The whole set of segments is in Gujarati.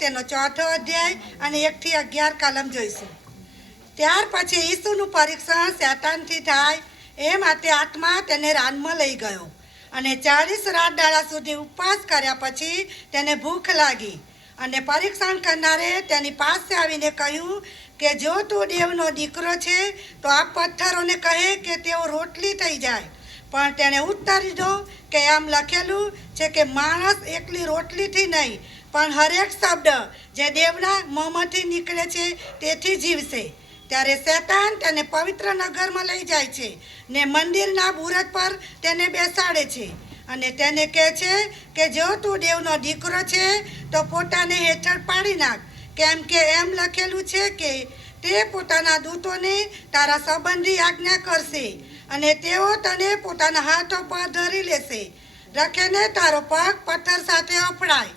તેનો 4થો અધ્યાય અને 1 થી 11 કલમ જોઈશું. ત્યાર પછી ઈસુનું પરીક્ષણ શેતાનથી થાય એ માટે આત્મા તેને રાનમાં લઈ ગયો અને 40 રાત દાડા સુધી ઉપવાસ કર્યા પછી તેને ભૂખ લાગી અને પરીક્ષણ કરનારે તેની પાસે આવીને કહ્યું કે જો તું દેવનો દીકરો છે તો આ પથ્થરોને કહે કે તેઓ રોટલી થઈ જાય. પણ તેણે ઉત્તર દીધો કે એમ લખેલું છે કે માણસ એકલી રોટલીથી નહીં પણ હરેક શબ્દ જે દેવના મોંમાંથી નીકળે છે તેથી જીવશે. ત્યારે શેતાન તેને પવિત્ર નગરમાં લઈ જાય છે ને મંદિરના બુરજ પર તેને બેસાડે છે અને તેને કહે છે કે જો તું દેવનો દીકરો છે તો પોતાને હેઠળ પાડી નાખ, કેમ કે એમ લખેલું છે કે તે પોતાના દૂતોને તારા સંબંધી આજ્ઞા કરશે અને તેઓ તને પોતાના હાથો પર ધરી લેશે, રખેને તારો પગ પથ્થર સાથે અફડાય.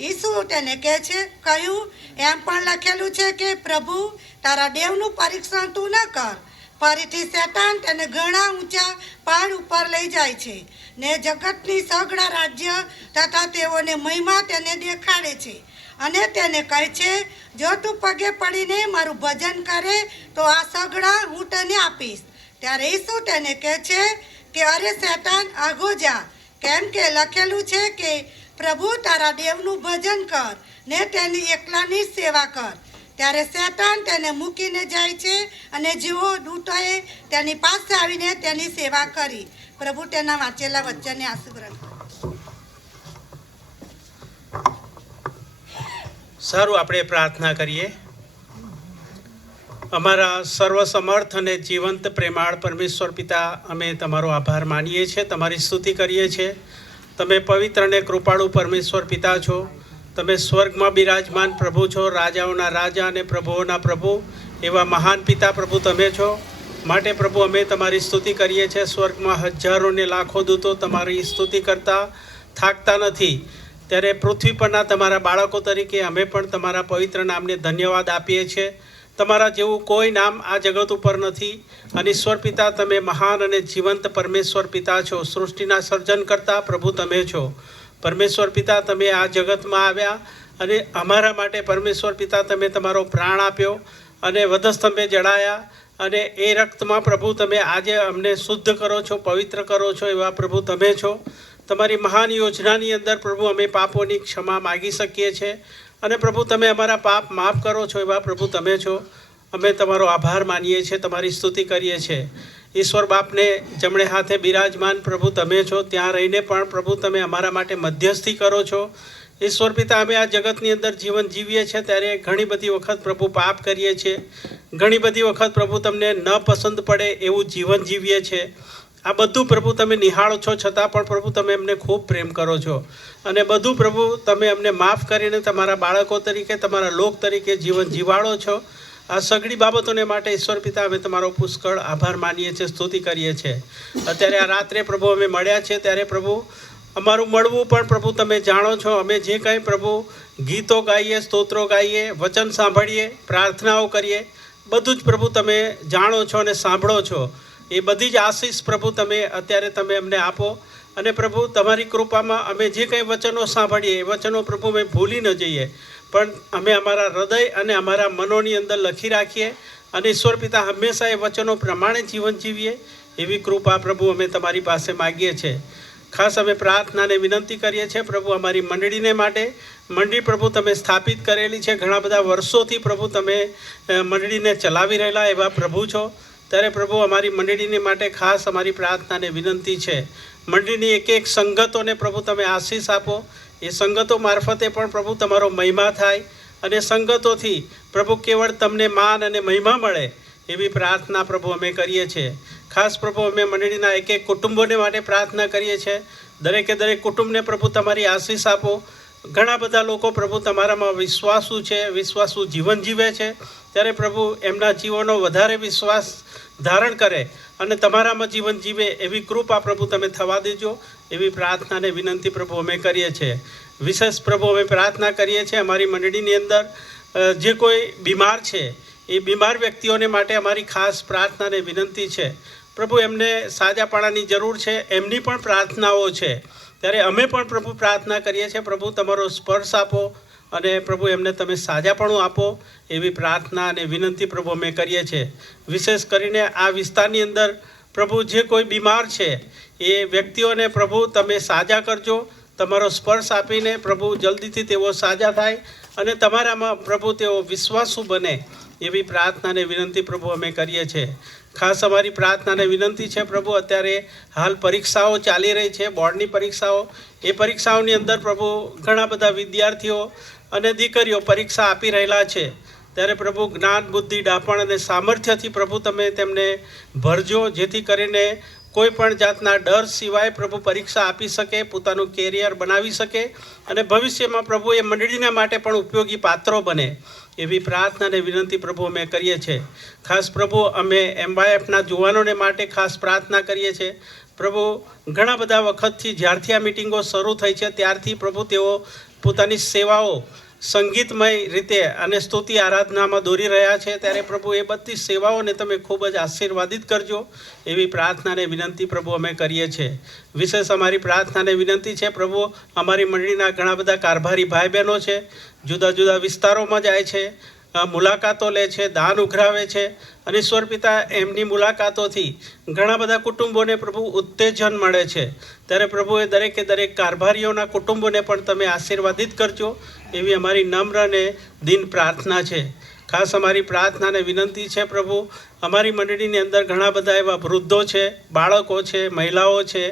ઈસુ તેને કહે છે કહ્યું એમ પણ લખેલું છે કે પ્રભુ તારા દેવનું પરીક્ષણ તું ન કર. ફરીથી શેતાન તેને ઘણા ઊંચા પહાડ ઉપર લઈ જાય છે ને જગતની સગળા રાજ્ય તથા તેઓને મહિમા તેને દેખાડે છે અને તેને કહે છે જો તું પગે પડીને મારું ભજન કરે તો આ સગળા હું તને આપીશ. ત્યારે ઈસુ તેને કહે છે કે અરે શેતાન આગો જા, કેમ કે લખેલું છે કે પ્રભુ તારા દેવનું ભજન કર ને તેની એકલાની સેવા કર. ત્યારે શેતાન તેને મૂકીને જાય છે અને જેઓ દૂતોએ તેની પાસે આવીને તેની સેવા કરી. પ્રભુ તેના વાંચેલા વચનને આશીર્વાદ કરે. સારું, આપણે પ્રાર્થના કરીએ. અમારા સર્વસમર્થ અને જીવંત પ્રેમાળ પરમેશ્વર પિતા, અમે તમારો આભાર માનીએ છીએ, તમારી સ્તુતિ કરીએ છીએ. તમે પવિત્ર અને કૃપાળુ પરમેશ્વર પિતા છો. તમે સ્વર્ગમાં બિરાજમાન પ્રભુ છો, રાજાઓના રાજા અને પ્રભુઓના પ્રભુ, એવા મહાન પિતા પ્રભુ તમે છો. માટે પ્રભુ અમે તમારી સ્તુતિ કરીએ છીએ. સ્વર્ગમાં હજારો ને લાખો દૂતો તમારી સ્તુતિ કરતા થાકતા નથી, ત્યારે પૃથ્વી પરના તમારા બાળકો તરીકે અમે પણ તમારા પવિત્ર નામને ધન્યવાદ આપીએ છીએ. તમારા જેવું કોઈ નામ આ જગત ઉપર નથી. અને ઈશ્વર પિતા, તમે મહાન અને જીવંત પરમેશ્વર પિતા છો. સૃષ્ટિના સર્જન કરતા પ્રભુ તમે છો. પરમેશ્વર પિતા, તમે આ જગતમાં આવ્યા અને અમારા માટે પરમેશ્વર પિતા તમે તમારો પ્રાણ આપ્યો અને વધસ્તંભે જડાયા અને એ રક્તમાં પ્રભુ તમે આજે અમને શુદ્ધ કરો છો, પવિત્ર કરો છો, એવા પ્રભુ તમે છો. તમારી મહાન યોજનાની અંદર પ્રભુ અમે પાપોની ક્ષમા માગી શકીએ છીએ અને પ્રભુ તમે અમારા પાપ માફ કરો છો, એવા પ્રભુ તમે છો. અમે તમારો આભાર માનીએ છીએ, તમારી સ્તુતિ કરીએ છીએ. ઈશ્વર બાપને જમણે હાથે બિરાજમાન પ્રભુ તમે છો, ત્યાં રહીને પણ પ્રભુ તમે અમારા માટે મધ્યસ્થી કરો છો. ઈશ્વર પિતા, અમે આ જગતની અંદર જીવન જીવીએ છીએ ત્યારે ઘણી બધી વખત પ્રભુ પાપ કરીએ છીએ, ઘણી બધી વખત પ્રભુ તમને ન પસંદ પડે એવું જીવન જીવીએ છીએ. આ બધું પ્રભુ તમે નિહાળો છો, છતાં પણ પ્રભુ તમે અમને ખૂબ પ્રેમ કરો છો અને બધું પ્રભુ તમે અમને માફ કરીને તમારા બાળકો તરીકે, તમારા લોક તરીકે જીવન જીવાડો છો. આ સગળી બાબતોને માટે ઈશ્વર પિતા અમે તમારો પુષ્કળ આભાર માનીએ છીએ, સ્તુતિ કરીએ છીએ. અત્યારે આ રાત્રે પ્રભુ અમે મળ્યા છીએ ત્યારે પ્રભુ અમારું મળવું પણ પ્રભુ તમે જાણો છો. અમે જે કંઈ પ્રભુ ગીતો ગાઈએ, સ્તોત્રો ગાઈએ, વચન સાંભળીએ, પ્રાર્થનાઓ કરીએ, બધું જ પ્રભુ તમે જાણો છો અને સાંભળો છો. એ બધી જ આશીષ પ્રભુ તમે અત્યારે તમે અમને આપો અને પ્રભુ તમારી કૃપામાં અમે જે કંઈ વચનો સાંભળીએ એ વચનો પ્રભુ અમે ભૂલી ન જઈએ, પણ અમે અમારા હૃદય અને અમારા મનોની અંદર લખી રાખીએ અને ઈશ્વર પિતા હંમેશા એ વચનો પ્રમાણે જીવન જીવીએ એવી કૃપા પ્રભુ અમે તમારી પાસે માગીએ છીએ. ખાસ અમે પ્રાર્થનાને વિનંતી કરીએ છીએ પ્રભુ અમારી મંડળીને માટે. મંડળી પ્રભુ તમે સ્થાપિત કરેલી છે, ઘણા બધા વર્ષોથી પ્રભુ તમે મંડળીને ચલાવી રહેલા એવા પ્રભુ છો. ત્યારે પ્રભુ અમારી મંડળીને માટે ખાસ અમારી પ્રાર્થનાને વિનંતી છે. મંડળીની એક એક સંગતોને પ્રભુ તમે આશીષ આપો. એ સંગતો મારફતે પણ પ્રભુ તમારો મહિમા થાય અને સંગતોથી પ્રભુ કેવળ તમને માન અને મહિમા મળે એવી પ્રાર્થના પ્રભુ અમે કરીએ છીએ. ખાસ પ્રભુ અમે મંડળીના એક એક કુટુંબોને માટે પ્રાર્થના કરીએ છીએ. દરેકે દરેક કુટુંબને પ્રભુ તમારી આશીષ આપો. ઘણા બધા લોકો પ્રભુ તમારામાં વિશ્વાસુ છે, વિશ્વાસુ જીવન જીવે છે, ત્યારે પ્રભુ એમના જીવનો વધારે વિશ્વાસ ધારણ કરે અને તમારામાં જીવન જીવે એવી કૃપા પ્રભુ તમે થવા દેજો એવી પ્રાર્થનાને વિનંતી પ્રભુ અમે કરીએ છીએ. વિશેષ પ્રભુ અમે પ્રાર્થના કરીએ છીએ અમારી મંડળીની અંદર જે કોઈ બીમાર છે એ બીમાર વ્યક્તિઓને માટે અમારી ખાસ પ્રાર્થનાને વિનંતી છે. પ્રભુ એમને સાજાપણાની જરૂર છે, એમની પણ પ્રાર્થનાઓ છે. ત્યારે અમે પણ પ્રભુ પ્રાર્થના કરીએ છીએ પ્રભુ તમારો સ્પર્શ આપો અને પ્રભુ એમને તમે સાજાપણું આપો એવી પ્રાર્થના અને વિનંતી પ્રભુ અમે કરીએ છીએ. વિશેષ કરીને આ વિસ્તારની અંદર પ્રભુ જે કોઈ બીમાર છે એ વ્યક્તિઓને પ્રભુ તમે સાજા કરજો. તમારો સ્પર્શ આપીને પ્રભુ જલ્દીથી તેઓ સાજા થાય અને તમારામાં પ્રભુ તેઓ વિશ્વાસુ બને એવી પ્રાર્થના અને વિનંતી પ્રભુ અમે કરીએ છીએ. ખાસ અમારી પ્રાર્થના અને વિનંતી છે પ્રભુ, અત્યારે હાલ પરીક્ષાઓ ચાલી રહી છે, બોર્ડની પરીક્ષાઓ. એ પરીક્ષાઓની અંદર પ્રભુ ઘણા બધા વિદ્યાર્થીઓ અને દીકરીઓ પરીક્ષા આપી રહેલા છે. ત્યારે પ્રભુ જ્ઞાન, બુદ્ધિ, ડાપણ અને સામર્થ્યથી પ્રભુ તમે તેમને ભરજો, જેથી કરીને કોઈ પણ જાતના ડર સિવાય પ્રભુ પરીક્ષા આપી શકે, પોતાનું કેરિયર બનાવી શકે અને ભવિષ્યમાં પ્રભુ એ મંડળીના માટે પણ ઉપયોગી પાત્રો બને એવી પ્રાર્થના અને વિનંતી પ્રભુ અમે કરીએ છીએ. ખાસ પ્રભુ અમે MYFના જુવાનોને માટે ખાસ પ્રાર્થના કરીએ છીએ. પ્રભુ ઘણા બધા વખતથી જ્યારથી આ મિટિંગો શરૂ થઈ છે ત્યારથી પ્રભુ તેઓ પોતાની સેવાઓ સંગીતમય રીતે અને સ્તુતિ આરાધનામાં દોરી રહ્યા છે. ત્યારે પ્રભુ એ બધી સેવાઓને તમે ખૂબ જ આશીર્વાદિત કરજો એવી પ્રાર્થના અને વિનંતી પ્રભુ અમે કરીએ છીએ. વિશેષ અમારી પ્રાર્થના અને વિનંતી છે પ્રભુ, અમારી મંડળીના ઘણા બધા કારભારી ભાઈ બહેનો છે, જુદા જુદા વિસ્તારોમાં જાય છે, મુલાકાતો લે છે, દાન ઉઘરાવે છે અને ઈશ્વર પિતા એમની મુલાકાતોથી ઘણા બધા કુટુંબોને પ્રભુ ઉત્તેજન મળે છે. ત્યારે પ્રભુ એ દરેકે દરેક કારભારીઓના કુટુંબોને પણ તમે આશીર્વાદિત કરજો એવી અમારી નમ્ર અને દિન પ્રાર્થના છે. ખાસ અમારી પ્રાર્થના અને વિનંતી છે પ્રભુ, અમારી મંડળીની અંદર ઘણા બધા એવા વૃદ્ધો છે, બાળકો છે, મહિલાઓ છે,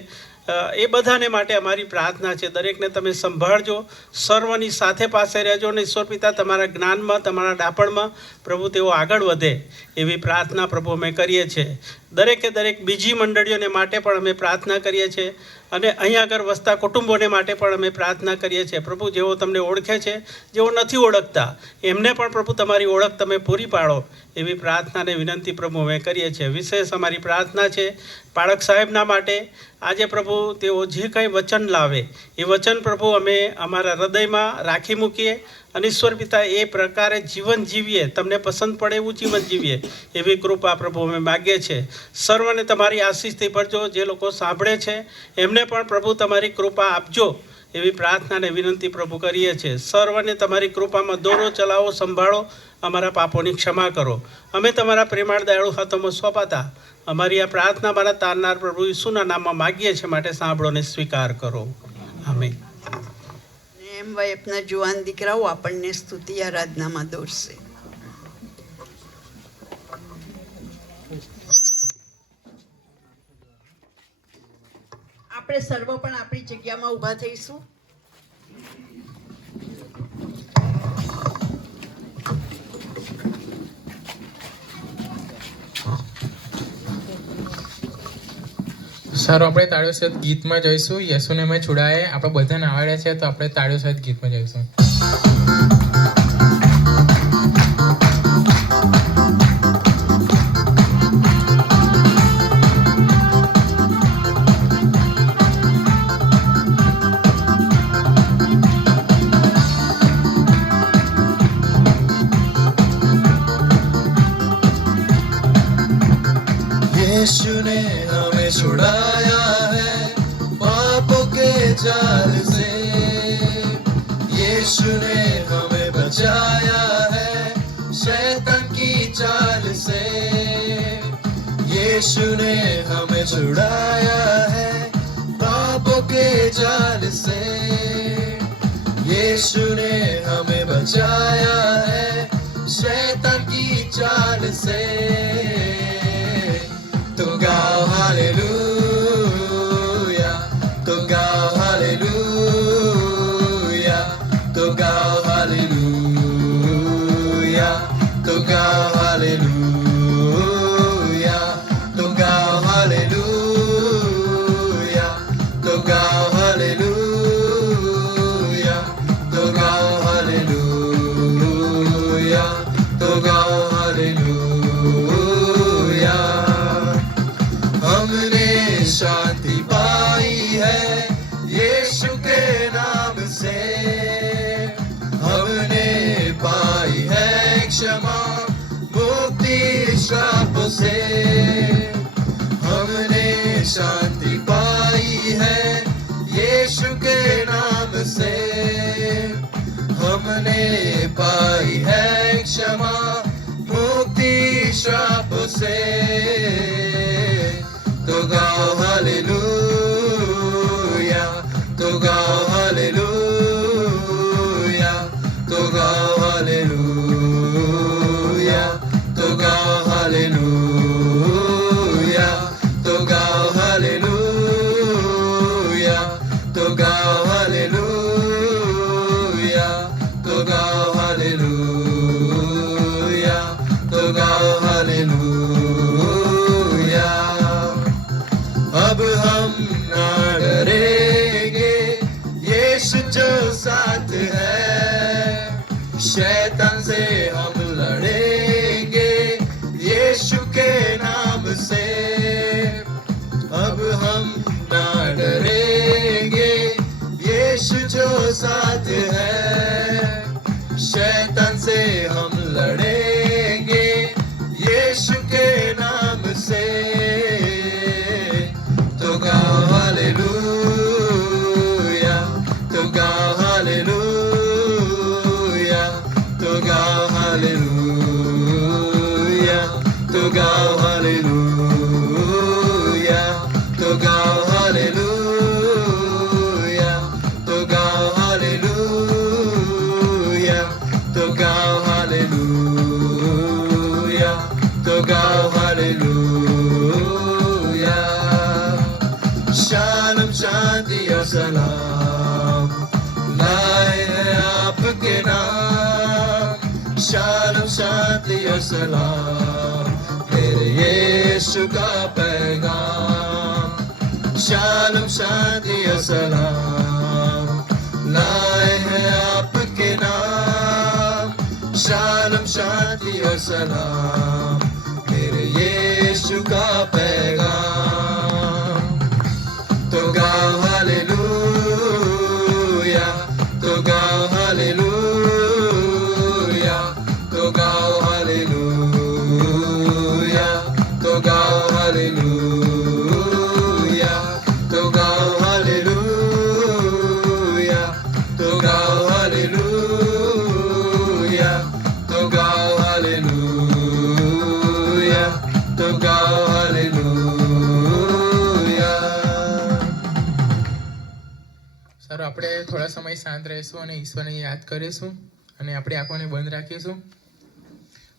એ બધાને માટે અમારી પ્રાર્થના છે. દરેકને તમે સંભાળજો, સર્વની સાથે પાસે રહેજો અને ઈશ્વર પિતા તમારા જ્ઞાનમાં, તમારા ડાપણમાં પ્રભુ તેઓ આગળ વધે એવી પ્રાર્થના પ્રભુ અમે કરીએ છીએ. દરેકે દરેક બીજી મંડળીઓને માટે પણ અમે પ્રાર્થના કરીએ છીએ અને અહીં આગળ વસતા કુટુંબોને માટે પણ અમે પ્રાર્થના કરીએ છીએ. પ્રભુ જેઓ તમને ઓળખે છે, જેઓ નથી ઓળખતા, એમને પણ પ્રભુ તમારી ઓળખ તમે પૂરી પાડો એવી પ્રાર્થના અને વિનંતી પ્રભુ અમે કરીએ છીએ. વિશેષ અમારી પ્રાર્થના છે પાળક સાહેબના માટે. આજે પ્રભુ તેઓ જે કંઈ વચન લાવે એ વચન પ્રભુ અમે અમારા હૃદયમાં રાખી મૂકીએ અને ઈશ્વર પિતા એ પ્રકારે જીવન જીવીએ, તમને પસંદ પડે એવું જીવન જીવીએ એવી કૃપા પ્રભુ અમે માગીએ છીએ. સર્વને તમારી આશીષથી ભરજો. જે લોકો સાંભળે છે એમને પણ પ્રભુ તમારી કૃપા આપજો એવી પ્રાર્થના અને વિનંતી પ્રભુ કરીએ છીએ. સર્વને તમારી કૃપામાં દોરો, ચલાવો, સંભાળો, અમારા પાપોની ક્ષમા કરો. અમે તમારા પ્રેમાળ દયાળુ હાથોમાં સોંપાતા અમારી આ પ્રાર્થના મારા તારનાર પ્રભુ ઈસુના નામમાં માગીએ છીએ, માટે સાંભળો ને સ્વીકાર કરો. આમેન. MYFના જુવાન દીકરાઓ આપણને સ્તુતિ આરાધનામાં દોરશે. આપણે સર્વ પણ આપણી જગ્યામાં ઊભા થઈશું. સારું, આપણે તાળીઓ સહિત ગીતમાં જઈશું. યેસુને મેં છોડાયે આપણે બધાને આવડે છે, તો આપણે તાળીઓ સહિત ગીતમાં જઈશું. यीशु ने हमें छुड़ाया है पापों के जाल से, यीशु ने हमें बचाया है शैतान की चाल से, यीशु ने हमें छुड़ाया है पापों के जाल से, यीशु ने हमें बचाया है शैतान की चाल से. तो गाओ हालेलुया, तो गाओ हालेलुया, तो गाओ हालेलुया, तो गाओ हालेलुया, तो गाओ हालेलुया, तो गाओ हालेलुया, तो गाओ हालेलुया, तो गाओ हालेलुया. हमने शांति पाई है यीशु के नाम से, हमने पाई है क्षमा मुक्ति श्रापों से, हमने शांति पाई है यीशु के नाम से, हमने पाई है क्षमा मुक्ति श्राप से, तो गाओ हालेलूया, तो गाओ हालेलूया, तो गाओ हालेलूया, तो गाओ हालेलूया, तो गाओ हालेलूया, तो गाओ हालेलूया, तो गाओ हालेलूया, तो गाओ हालेलूया। अब हम ना डरेंगे, यीशु जो साथ है, शैतान से हम लड़ेंगे यीशु के नाम से। अब हम ना डरेंगे, यीशु जो साथ है, शैतान से हम लड़ेंगे यीशु के नाम से, तो गाओ हालेलूया, तो गाओ हालेलूया, तो गाओ हालेलूया, तो गाओ हालेलूया, तो गाओ हालेलूया, तो गाओ हालेलूया, तो गाओ हालेलूया, तो गाओ हालेलूया। शालोम शांति और सलाम लाए हैं आपके नाम, शालोम शांति और सलाम मेरे यीशु का पैगाम, शालोम शांति और सलाम लाए हैं आपके नाम, शालोम शांति और सलाम मेरे यीशु का पैगाम, तो गाओ हालेलूया, तो गाओ हालेलूया, तो गाओ हालेलूया, तो गाओ हालेलूया, तो गाओ हालेलूया, तो गाओ हालेलूया, तो गाओ हालेलूया, तो गाओ हालेलूया। સર આપણે થોડા સમય શાંત રહીશું અને ઈશ્વરને યાદ કરીશું અને આપણી આંખોને બંધ રાખીશું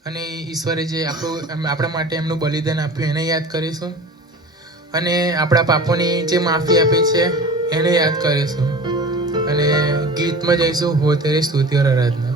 અને ઈશ્વરે જે આપણા માટે એમનું બલિદાન આપ્યું એને યાદ કરીશું અને આપણા પાપોની જે માફી આપી છે એને યાદ કરીશું અને ગીતમાં જઈશું હો તેરી સ્તુતિ और આરાધના।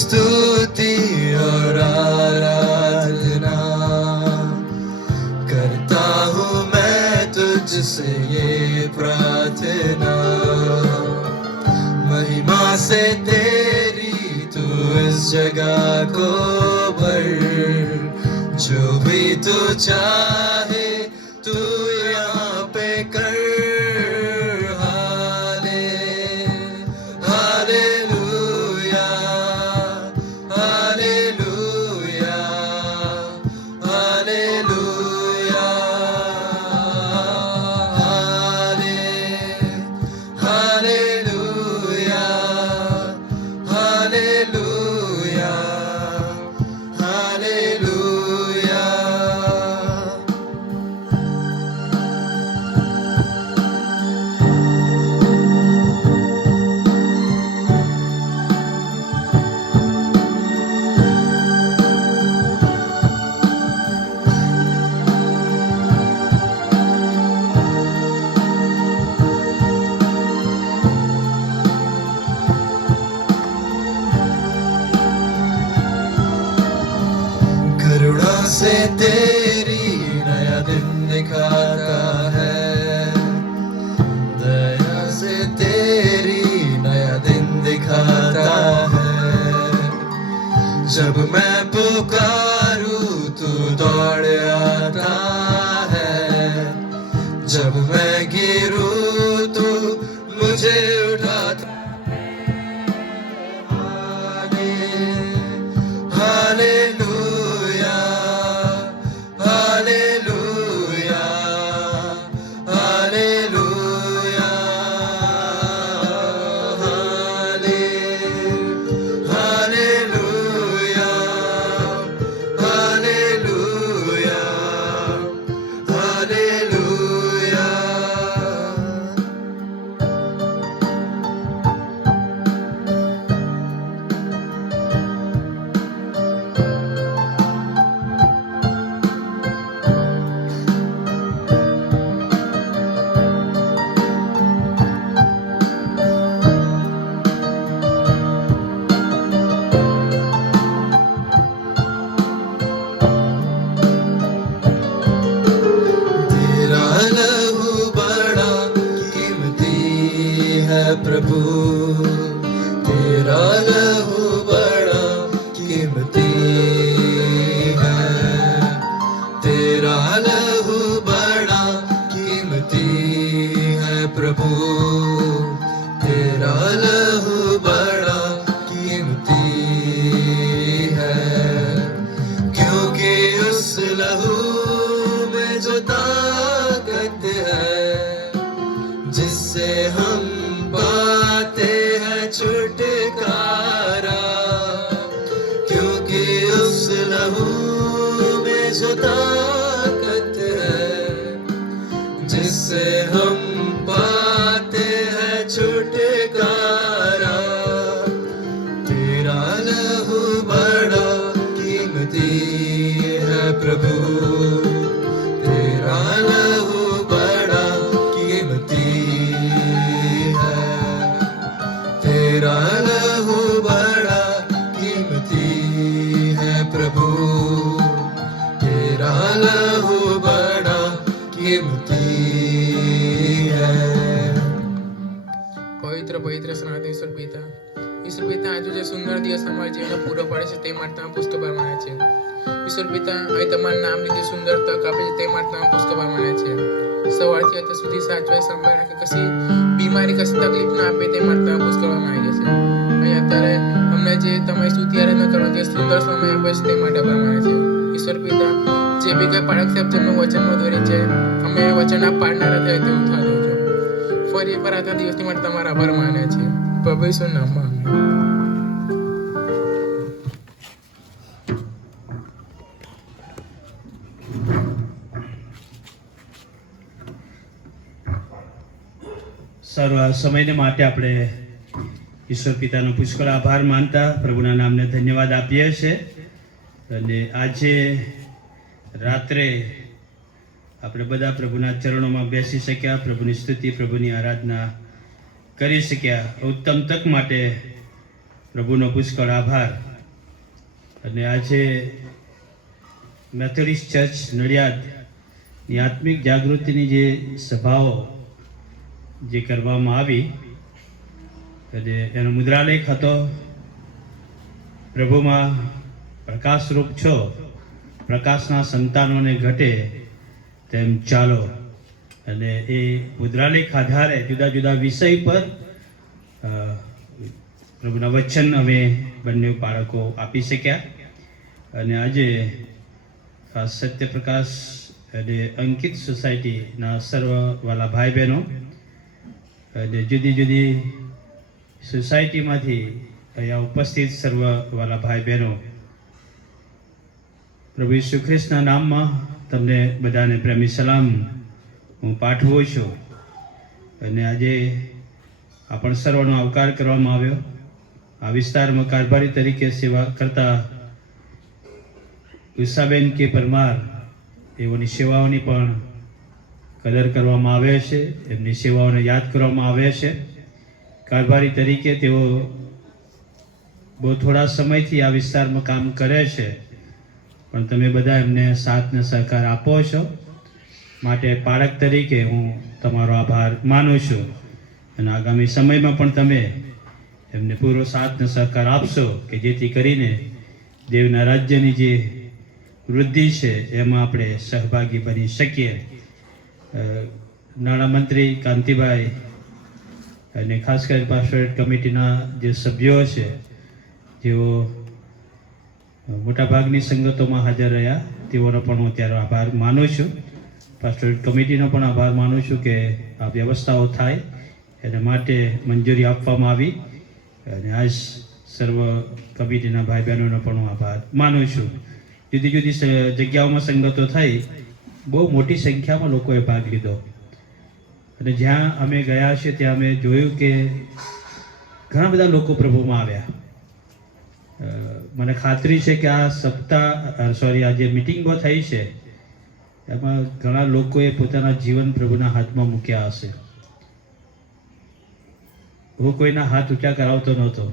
स्तुति और आराधना करता हूँ मैं तुझसे ये प्रार्थना, महिमा से तेरी तू इस जगह को भर, जो भी तू चाहे तू यहाँ पे कर। से तेरी नया दिन दिखाता है, दया से तेरी नया दिन दिखाता जब मैं पुकारूं तू दौड़ आता है, जब मैं गिरूं तू मुझे उठाता आगे। Hallelujah hallelujah hallelujah hallelujah hallelujah hallelujah. तेरा लहू बड़ा कीमती है प्रभु, तेरा लहू बड़ा कीमती है, तेरा लहू बड़ा कीमती है प्रभु, तेरा लहू बड़ा कीमती है। क्योंकि उस लहू में जो ताकत है, जिससे हम पाते हैं छुटकारा, क्योंकि उस लहू में जो ताकत है, जिससे हम पाते हैं छुटकारा, तेरा लहू बड़ा कीमती है प्रभु, तेरा लहू बड़ा कीमती है, तेरा लहू बड़ा कीमती है प्रभु, तेरा लहू बड़ा कीमती है। પવિત્ર પવિત્ર સનાતન ઈશ્વર પિતા, ઈશ્વર પિતા આજે જે સુંદર દિવસ અમારા જીવનનો પૂરો પાડે છે તે માટે તમે પુષ્કળ માને છે. ઈશ્વર પિતા હવે તમારા નામની જે સુંદર તક આપે છે તે માટે તમે પુષ્કળ માને છે. સવારથી અત્યાર સુધી સાચવાય સંભાળ રાખે, કશી બીમારી કશી તકલીફ ના આપે તે માટે તમે પુષ્કળ માને છે. અહીં અત્યારે અમને જે તમારી સ્તુતિ આરાધના કરો જે સુંદર સમય આપે છે તે માટે આભાર માને છે. ઈશ્વર પિતા જે બી કંઈ પાળક સાહેબ જેમનું વચનમાં દોરી છે અમે વચન આપ પાડનારા થાય તેવું થા દેજો. ફરી એકવાર આજના દિવસની માટે તમારા આભાર માને છે. પ્રભુ ઈસુના નામમાં આમેન. સારું, આ સમયને માટે આપણે ઈશ્વર પિતાનો પુષ્કળ આભાર માનતા પ્રભુના નામને ધન્યવાદ આપીએ છીએ. અને આજે રાત્રે આપણે બધા પ્રભુના ચરણોમાં બેસી શક્યા, પ્રભુની સ્તુતિ પ્રભુની આરાધના કરી શક્યા. ઉત્તમ તક માટે પ્રભુનો પુષ્કળ આભાર. અને આજે મેથોડિસ્ટ ચર્ચ નડિયાદની આત્મિક જાગૃતિની જે સભાઓ જે કરવામાં આવી અને એનો મુદ્રાલેખ હતો પ્રભુમાં પ્રકાશરૂપ છો, પ્રકાશના સંતાનોને ઘટે તેમ ચાલો. અને એ મુદ્રાલેખ આધારે જુદા જુદા વિષય પર પ્રભુના વચન અમે બંને બાળકો આપી શક્યા. અને આજે ખાસ સત્યપ્રકાશ અને અંકિત સોસાયટીના સર્વવાલા ભાઈ બહેનો અને જુદી જુદી સોસાયટીમાંથી અહીંયા ઉપસ્થિત સર્વવાલા ભાઈ બહેનો, પ્રભુ ઈસુ ખ્રિસ્તના નામમાં તમને બધાને પ્રેમી સલામ હું પાઠવું છું. અને આજે આપણ સર્વનો આવકાર કરવામાં આવ્યો. આ વિસ્તારમાં કારભારી તરીકે સેવા કરતા ઉષાબેન કે પરમાર, એઓની સેવાઓની પણ કદર કરવામાં આવે છે, એમની સેવાઓને યાદ કરવામાં આવે છે. કારભારી તરીકે તેઓ બહુ થોડા સમયથી આ વિસ્તારમાં કામ કરે છે, પણ તમે બધા એમને સાથ ને સહકાર આપો છો, માટે પાળક તરીકે હું તમારો આભાર માનું છું. અને આગામી સમયમાં પણ તમે એમને પૂરો સાથ ને સહકાર આપશો કે જેથી કરીને દેવના રાજ્યની જે વૃદ્ધિ છે એમાં આપણે સહભાગી બની શકીએ. નાણામંત્રી કાંતિભાઈ અને ખાસ કરીને પાસ્ટોરેટ કમિટીના જે સભ્યો છે જેઓ મોટાભાગની સંગતોમાં હાજર રહ્યા તેઓનો પણ હું અત્યારે આભાર માનું છું. પાસ્ટોરેટ કમિટીનો પણ આભાર માનું છું કે આ વ્યવસ્થાઓ થાય એના માટે મંજૂરી આપવામાં આવી અને આજ સર્વ કમિટીના ભાઈ બહેનોનો પણ હું આભાર માનું છું. જુદી જુદી જગ્યાઓમાં સંગતો થઈ બહુ મોટી સંખ્યામાં લોકોએ ભાગ લીધો અને જ્યાં અમે ગયા છીએ ત્યાં અમે જોયું કે ઘણા બધા લોકો પ્રભુમાં આવ્યા. મને ખાતરી છે કે આ આ જે મિટિંગો થઈ છે એમાં ઘણા લોકોએ પોતાના જીવન પ્રભુના હાથમાં મૂક્યા હશે. હું કોઈના હાથ ઊંચા કરાવતો નહોતો,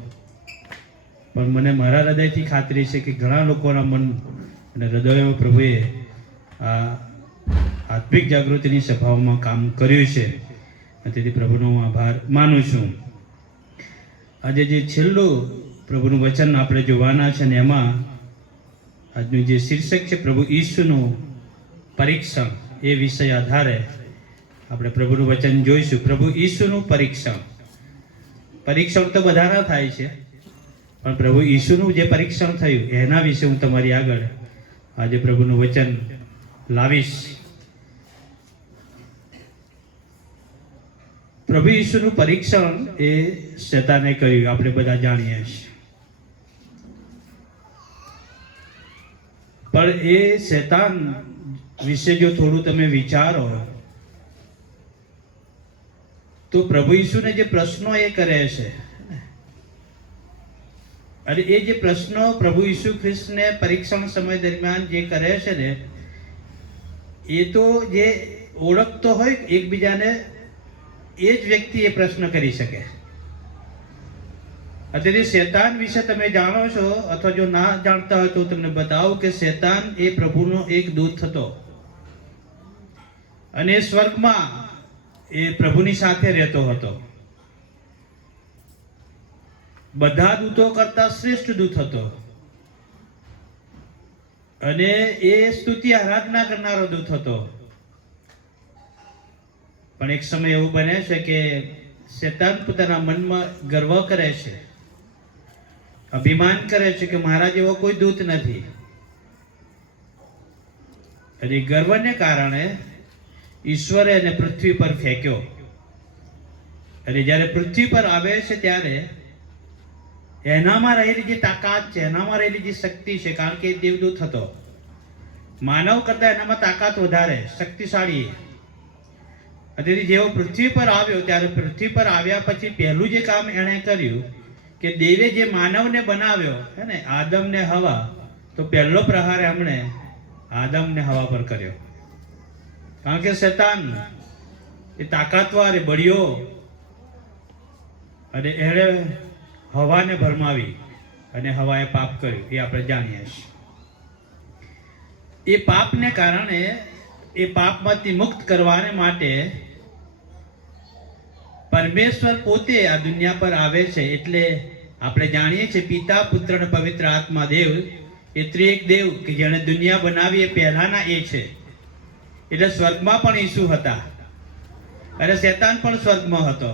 પણ મને મારા હૃદયથી ખાતરી છે કે ઘણા લોકોના મન અને હૃદયોમાં પ્રભુએ આ આત્મિક જાગૃતિની સભાઓમાં કામ કર્યું છે અને તેથી પ્રભુનો હું આભાર માનું છું. આજે જે છેલ્લું પ્રભુનું વચન આપણે જોવાના છે ને એમાં આજનું જે શીર્ષક છે પ્રભુ ઈસુનું પરીક્ષણ, એ વિષય આધારે આપણે પ્રભુનું વચન જોઈશું. પ્રભુ ઈસુનું પરીક્ષણ. પરીક્ષણ તો બધાના થાય છે, પણ પ્રભુ ઈસુનું જે પરીક્ષણ થયું એના વિશે હું તમારી આગળ આજે પ્રભુનું વચન લાવીશ. પ્રભુ ઈસુનું પરીક્ષણ એ શેતાને કર્યું, આપણે બધા જાણીએ છીએ. પણ એ શેતાન વિશે જો થોડું તમે વિચારો તો પ્રભુ ઈસુને જે પ્રશ્નો એ કરે છે અને એ જે પ્રશ્નો પ્રભુ ઈસુ ખ્રિસ્તને પરીક્ષણ સમય દરમિયાન જે કરે છે ને એ તો જે ઓળખતો હોય એકબીજાને એ જ વ્યક્તિ એ પ્રશ્ન કરી શકે. અત્યારે શેતાન વિશે તમે જાણો છો અથવા જો ના જાણતા હોય તો તમને બતાવું કે શેતાન એ પ્રભુનો એક દૂત હતો અને સ્વર્ગમાં એ પ્રભુની સાથે રહેતો હતો. બધા દૂતો કરતા શ્રેષ્ઠ દૂત હતો અને એ સ્તુતિ આરાધના કરનારો દૂત હતો. પણ એક સમય એવું બને છે કે શેતાન પોતાના મનમાં ગર્વ કરે છે, અભિમાન કરે છે કે મારા જેવો કોઈ દૂત નથી અને ગર્વને કારણે ઈશ્વરે એને પૃથ્વી પર ફેંક્યો. અને જ્યારે પૃથ્વી પર આવે છે ત્યારે એનામાં રહેલી જે તાકાત છે, એનામાં રહેલી જે શક્તિ છે, કારણ કે દેવદૂત હતો, માનવ કરતા એનામાં તાકાત વધારે, શક્તિશાળી. તેથી જેવો પૃથ્વી પર આવ્યો ત્યારે પૃથ્વી પર આવ્યા પછી પહેલું જે કામ એણે કર્યું કે દેવે જે માનવને બનાવ્યો હે ને, આદમ ને હવા, તો પહેલો પ્રહાર એમણે આદમ ને હવા પર કર્યો. કારણ કે શેતાન એ તાકાતવાર, એ બળ્યો અને એણે હવાને ભરમાવી અને હવાએ પાપ કર્યું, એ આપણે જાણીએ છીએ. એ પાપને કારણે, એ પાપમાંથી મુક્ત કરવાને માટે પરમેશ્વર પોતે આ દુનિયા પર આવે છે. એટલે આપણે જાણીએ છીએ પિતા, પુત્ર અને પવિત્ર આત્મા દેવ એ ત્રિએક દેવ કે જેણે દુનિયા બનાવી એ પહેલાના એ છે. એટલે સ્વર્ગમાં પણ ઈસુ હતા અને શેતાન પણ સ્વર્ગમાં હતો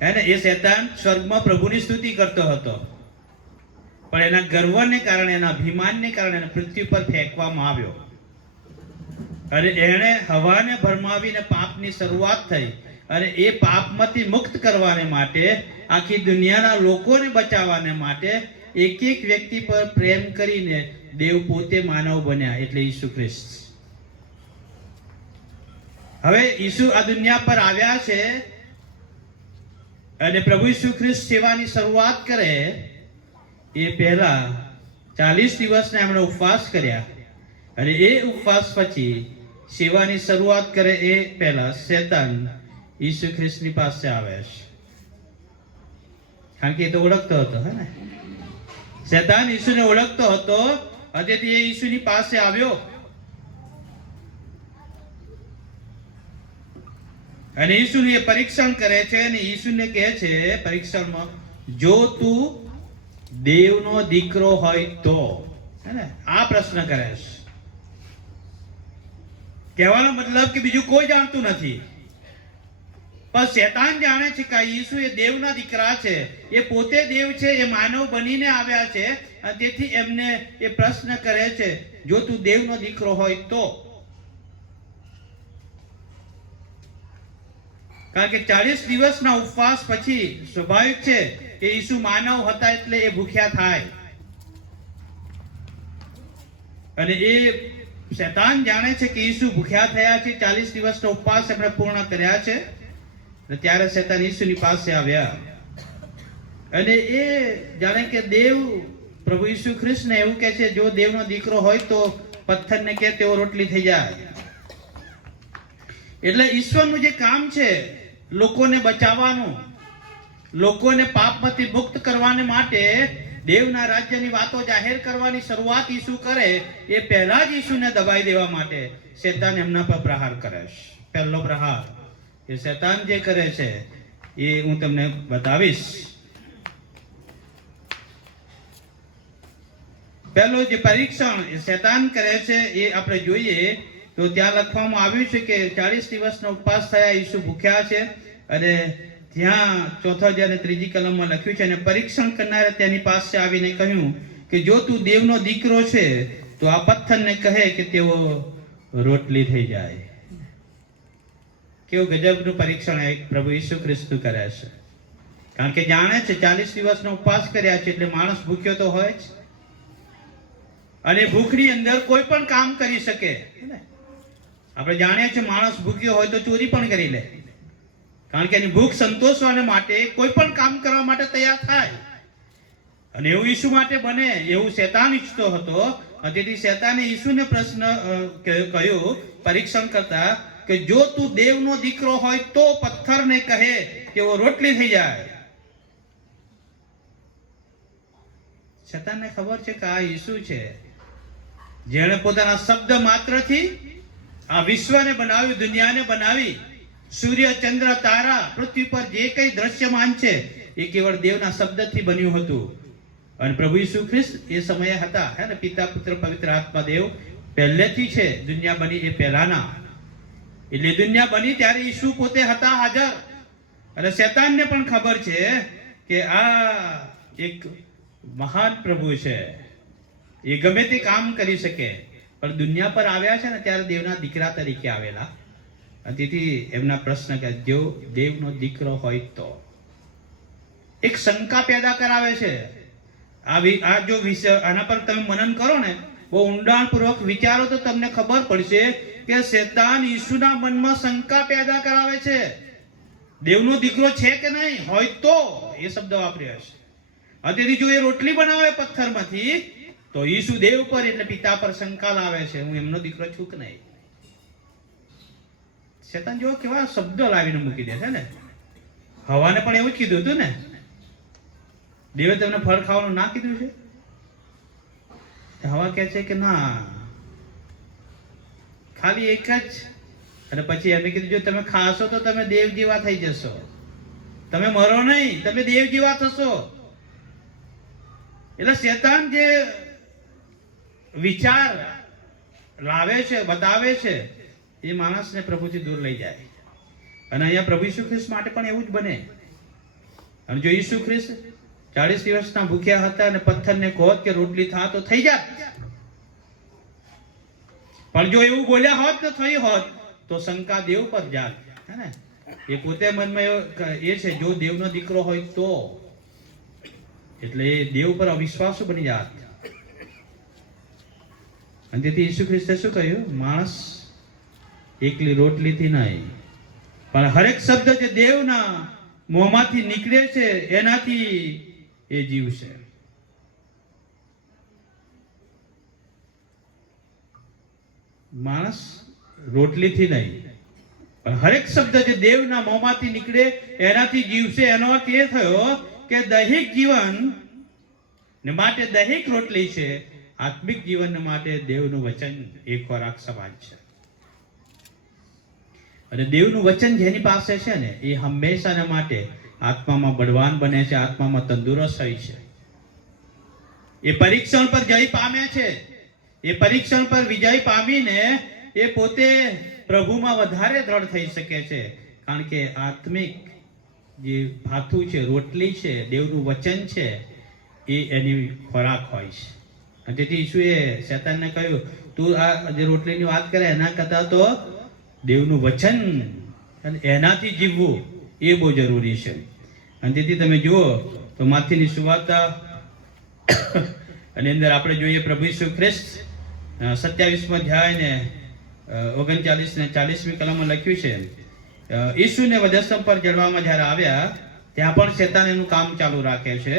હે ને. એ શેતાન સ્વર્ગમાં પ્રભુની સ્તુતિ કરતો હતો, પણ એના ગર્વને કારણે, એના અભિમાનને કારણે એને પૃથ્વી પર ફેંકવામાં આવ્યો અને એણે હવાને ભરમાવીને પાપની શરૂઆત થઈ. અને એ પાપમાંથી મુક્ત કરવાને માટે, આખી દુનિયાના લોકોને બચાવવાને માટે એક એક વ્યક્તિ પર પ્રેમ કરીને દેવ પોતે માનવ બન્યા, એટલે ઈસુ ખ્રિસ્ત. હવે ઈસુ આ દુનિયા પર આવ્યા છે અને પ્રભુ ઈસુ ખ્રિસ્ત સેવાની શરૂઆત કરે એ પહેલા 40 દિવસના એમણે ઉપવાસ કર્યા અને એ ઉપવાસ પછી સેવાની શરૂઆત કરે એ પહેલા શેતાન ઈસુ ખ્રિસ્તની પાસે આવે છે. કારણ કે એ તો ઓળખતો હતો હે ને, શેતાન ઈસુને ઓળખતો હતો. તેથી એ ઈસુની પાસે આવ્યો અને ઈસુનું એ પરીક્ષણ કરે છે અને ઈસુને કહે છે પરીક્ષણમાં, જો તું દેવનો દીકરો હોય તો, હે ને, આ પ્રશ્ન કરે છે. કહેવાનો મતલબ કે બીજું કોઈ જાણતું નથી, પણ શેતાન જાણે છે કે ઈસુ એ દેવના દીકરા છે, એ પોતે દેવ છે, એ માનવ બનીને આવ્યા છે, અને તેથી એમને એ પ્રશ્ન કરે છે, જો તું દેવનો દીકરો હોય તો. કારણ કે 40 દિવસના ઉપવાસ પછી સ્વાભાવિક છે કે ઈસુ માનવ હતા એટલે એ ભૂખ્યા થાય, અને એ શેતાન જાણે છે કે ઈસુ ભૂખ્યા થયા છે, 40 દિવસનો ઉપવાસ એમણે પૂર્ણ કર્યા છે. અને ત્યારે શેતાન ઈસુની પાસે આવ્યા અને એ જાણે કે દેવ પ્રભુ ઈસુ ખ્રિસ્તને એવું કહે છે, જો દેવનો દીકરો હોય તો પથ્થરને કે તેઓ રોટલી થઈ જાય. એટલે ઈશ્વરનું જે કામ છે લોકોને બચાવવાનું, લોકોને પાપમાંથી મુક્ત કરવાને માટે દેવના રાજ્યની વાતો જાહેર કરવાની શરૂઆત ઈસુ કરે એ પહેલા જ ઈસુને દબાઈ દેવા માટે શેતાન એમના પર પ્રહાર કરે છે. પહેલો પ્રહાર એ શેતાન જે કરે છે એ હું તમને બતાવીશ. પહેલો જે પરીક્ષણ એ શેતાન કરે છે એ આપણે જોઈએ તો ત્યાં લખવામાં આવ્યું છે કે 40 દિવસનો ઉપવાસ થયા, ઈસુ ભૂખ્યા છે, અને ત્યાં ચોથા અધ્યાય અને 3જી કલમમાં લખ્યું છે, અને પરીક્ષણ કરનારે તેની પાસે આવીને કહ્યું કે જો તું દેવનો દીકરો છે તો આ પથ્થરને કહે કે તેઓ રોટલી થઈ જાય. કેવું ગજબનું પરીક્ષણ પ્રભુ ઈસુ ખ્રિસ્ત કરે છે, કારણ કે જાણે છે 40 દિવસનો ઉપવાસ કર્યા છે એટલે માણસ ભૂખ્યો તો હોય જ, અને ભૂખની અંદર કોઈ પણ કામ કરી શકે. આપણે જાણીએ છીએ માણસ ભૂખ્યો હોય તો ચોરી પણ કરી લે, કારણ કે એની ભૂખ સંતોષવાને માટે કોઈ પણ કામ કરવા માટે તૈયાર થાય. અને એવું ઈસુ માટે બને એવું શેતાન ઈચ્છતો હતો, તેથી શેતાને ઈસુને પ્રશ્ન કહ્યું પરીક્ષણ કરતા કે જો તું દેવનો દીકરો હોય તો પથ્થરને કહે કે વો રોટલી થઈ જાય. શેતાનને ખબર છે કે આ ઈસુ છે જેણે પોતાના શબ્દ માત્રથી આ વિશ્વને બનાવ્યું, દુનિયાને બનાવી. સૂર્ય, ચંદ્ર, તારા, પૃથ્વી પર જે કંઈ દ્રશ્યમાન છે એ કેવળ દેવના શબ્દથી બન્યું હતું. અને પ્રભુ ઈસુ ખ્રિસ્ત એ સમયે હતા, હે ને, પિતા, પુત્ર, પવિત્ર આત્મા દેવ પહેલેથી છે, દુનિયા બની એ પહેલાના. એટલે દુનિયા બની ત્યારે ઈસુ પોતે હતા હાજર, અને શેતાનને પણ ખબર છે કે આ એક મહાન પ્રભુ છે, એ ગમે તે કામ કરી શકે, પણ દુનિયા પર આવ્યા છે ને ત્યારે દેવના દીકરા તરીકે આવેલા. તેથી એમના પ્રશ્ન કે જો દેવનો દીકરો હોય તો, એક શંકા પેદા કરાવે છે. આ જો વિષય આના પર તમે મનન કરો ને, બહુ ઊંડાણપૂર્વક વિચારો તો તમને ખબર પડશે કે શેતાન ઈસુના મનમાં શંકા પેદા કરાવે છે. દેવનો દીકરો છે કે નહીં, હોય તો, એ શબ્દ વાપર્યો છે. તેથી જો એ રોટલી બનાવે પથ્થરમાંથી તો ઈસુ દેવ પર એટલે પિતા પર શંકા લાવે છે, હું એમનો દીકરો છું કે નહીં. શેતાન જો કેવા શબ્દ લાવીને મૂકી દે છે ને. હવાને પણ એવું જ કીધું હતું ને, દેવે તમને ફળ ખાવાનું ના કીધું છે? હવા કહે છે કે ના, ખાલી એક જ. અને પછી એમને કીધું જો તમે ખાશો તો તમે દેવ જેવા થઈ જશો, તમે મરો નહીં, તમે દેવ જેવા થશો. એટલે શેતાન જે વિચાર લાવે છે, બતાવે છે, એ માણસને પ્રભુથી દૂર લઈ જાય. અને અહીંયા પ્રભુ ઈસુ ખ્રિસ્ત માટે પણ એવું જ બને. અને જો ઈસુ ખ્રિસ્ત 40 દિવસના ભૂખ્યા હતા અને પથ્થરને કહો કે રોટલી થા તો થઈ જાત, પણ જો એવું બોલ્યા હોત તો થઈ હોત તો શંકા દેવ પર જાત, હે ને. એ પોતે મનમાં એ છે જો દેવનો દીકરો હોય તો, એટલે એ દેવ પર અવિશ્વાસ બની જાત. અને તેથી ઈસુ ખ્રિસ્તે શું કહ્યું? માણસ એકલી રોટલીથી નહીં પણ હરેક શબ્દ જે દેવના મોંમાંથી નીકળે છે એનાથી એ જીવશે. માણસ રોટલીથી નહીં પણ હરેક શબ્દ જે દેવના મોંમાંથી નીકળે એનાથી જીવશે. એનો અર્થ એ થયો કે દૈહિક જીવન ને માટે દૈહિક રોટલી છે, આત્મિક જીવન માટે દેવનું વચન એ ખોરાક સમાન છે. અને દેવનું વચન જેની પાસે છે ને એ હંમેશાના માટે આત્મામાં બળવાન બને છે, આત્મામાં તંદુરસ્ત હોય છે. એ પરીક્ષણ પર જય પામે છે. એ પરીક્ષણ પર વિજય પામીને એ પોતે પ્રભુમાં વધારે દ્રઢ થઈ શકે છે. કારણ કે આત્મિક જે ભાથું છે, રોટલી છે, દેવનું વચન છે, એ એની ખોરાક હોય છે. અને તેથી ઈસુએ શેતાનને કહ્યું, તું આ જે રોટલીની વાત કરે એના કરતાં તો દેવનું વચન અને એનાથી જીવવું એ બહુ જરૂરી છે. અને તેથી તમે જુઓ તો માથીની સુવાર્તા અને અંદર આપણે જોઈએ પ્રભુ ઈસુ ખ્રિસ્ત 27મો અધ્યાય ને 39 ને 40મી કલમમાં લખ્યું છે, ઈસુને વધસ્તંભ પર જડવામાં જ્યારે આવ્યા ત્યાં પણ શેતાન એનું કામ ચાલુ રાખે છે.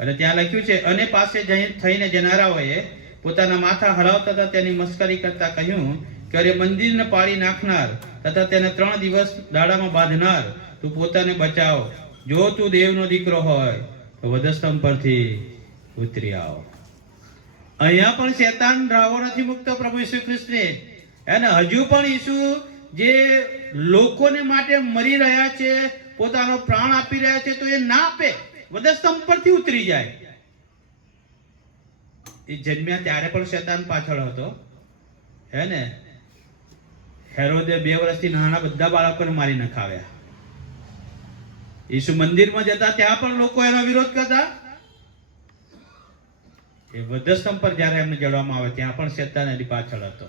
અને ત્યાં લખ્યું છે, અને પાસે થઈને જનારાઓએ પોતાના માથા હલાવતા હતા તેની મસ્કરી કરતા કહ્યું કે અરે મંદિરને પાડી નાખનાર તથા તેને 3 દિવસ દાડામાં બાંધનાર, તું પોતાને બચાવ. જો તું દેવનો દીકરો હોય તો વધસ્તંભ પરથી ઉતરી આવ. અહીંયા પણ શેતાન રાહો નથી મુકતો પ્રભુ ઈસુ ખ્રિસ્તને. અને હજુ પણ ઈસુ જે લોકોને માટે મરી રહ્યા છે, પોતાનો પ્રાણ આપી રહ્યા છે, તો એ ના આપે, વધસ્તંભ પરથી ઉતરી જાય. એ જન્મ્યા ત્યારે પણ શેતાન પાછળ હતો, હે ને. હેરોદે 2 વર્ષથી નાના બધા બાળકોને મારી નખાવ્યા. ઈસુ મંદિરમાં જતા ત્યાં પણ લોકો એનો વિરોધ કરતા. એ વધસ્તંભ પર જ્યારે એમને જડવામાં આવે ત્યાં પણ શેતાન એની પાછળ હતો.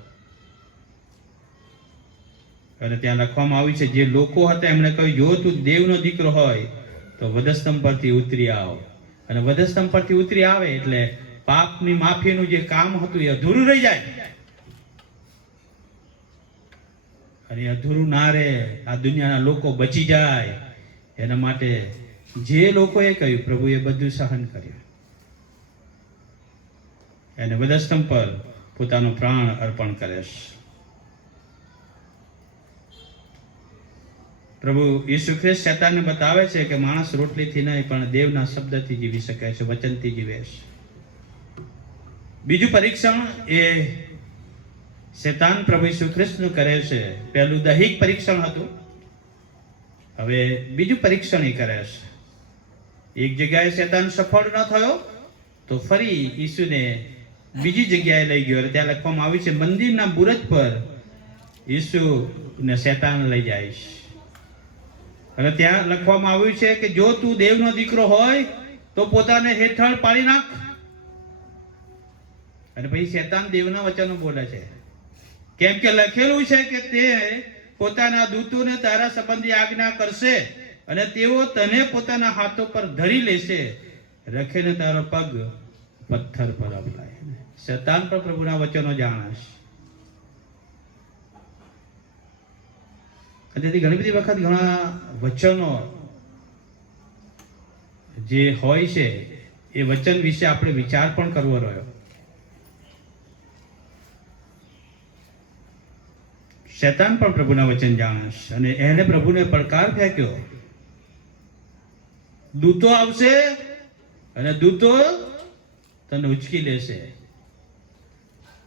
અને ત્યાં લખવામાં આવ્યું છે, જે લોકો હતા એમણે કહ્યું, જો તું દેવનો દીકરો હોય તો વધસ્તંભ પરથી ઉતરી આવ. અને વધસ્તંભ પરથી ઉતરી આવે એટલે પાપની માફીનું જે કામ હતું એ અધૂરું રહી જાય. અને અધૂરું ના રહે, આ દુનિયાના લોકો બચી જાય એના માટે જે લોકોએ કહ્યું પ્રભુએ બધું સહન કર્યું. એને વધસ્તંભ પર પોતાનો પ્રાણ અર્પણ કરે છે. પ્રભુ ઈસુ ખ્રિસ્ત શેતાનને બતાવે છે કે માણસ રોટલીથી નહીં પણ દેવના શબ્દથી જીવી શકે છે, વચનથી જીવે છે. બીજું પરીક્ષણ એ શેતાન પ્રભુ ઈસુ ખ્રિસ્તનું કરે છે. પહેલું દૈહિક પરીક્ષણ હતું, હવે બીજું પરીક્ષણ એ કરે છે. એક જગ્યાએ શેતાન સફળ ન થયો તો ફરી ઈસુને બીજી જગ્યાએ લઈ ગયો. ત્યાં લખવામાં આવ્યું છે, મંદિરના બુરજ પર ઈસુને શેતાન લઈ જાય છે. અને ત્યાં લખવામાં આવ્યું છે કે જો તું દેવનો દીકરો હોય તો પોતાને હેઠળ પાડી નાખ. અને પછી શેતાન દેવના વચનો બોલે છે, કેમ કે લખેલું છે કે તે પોતાના દૂતોને તારા સંબંધી આજ્ઞા કરશે અને તેઓ તને પોતાના હાથો પર ધરી લેશે, રખીને તારો પગ પથ્થર પર અપલાય. શેતાન પણ પ્રભુના વચનો જાણે છે. તેથી ઘણી બધી વખત ઘણા વચનો જે હોય છે એ વચન વિશે આપણે વિચાર પણ કરવો રહ્યો. શેતાન પણ પ્રભુના વચન જાણે છે અને એને પ્રભુને પડકાર ફેંક્યો, દૂતો આવશે અને દૂતો તને ઉચકી લેશે,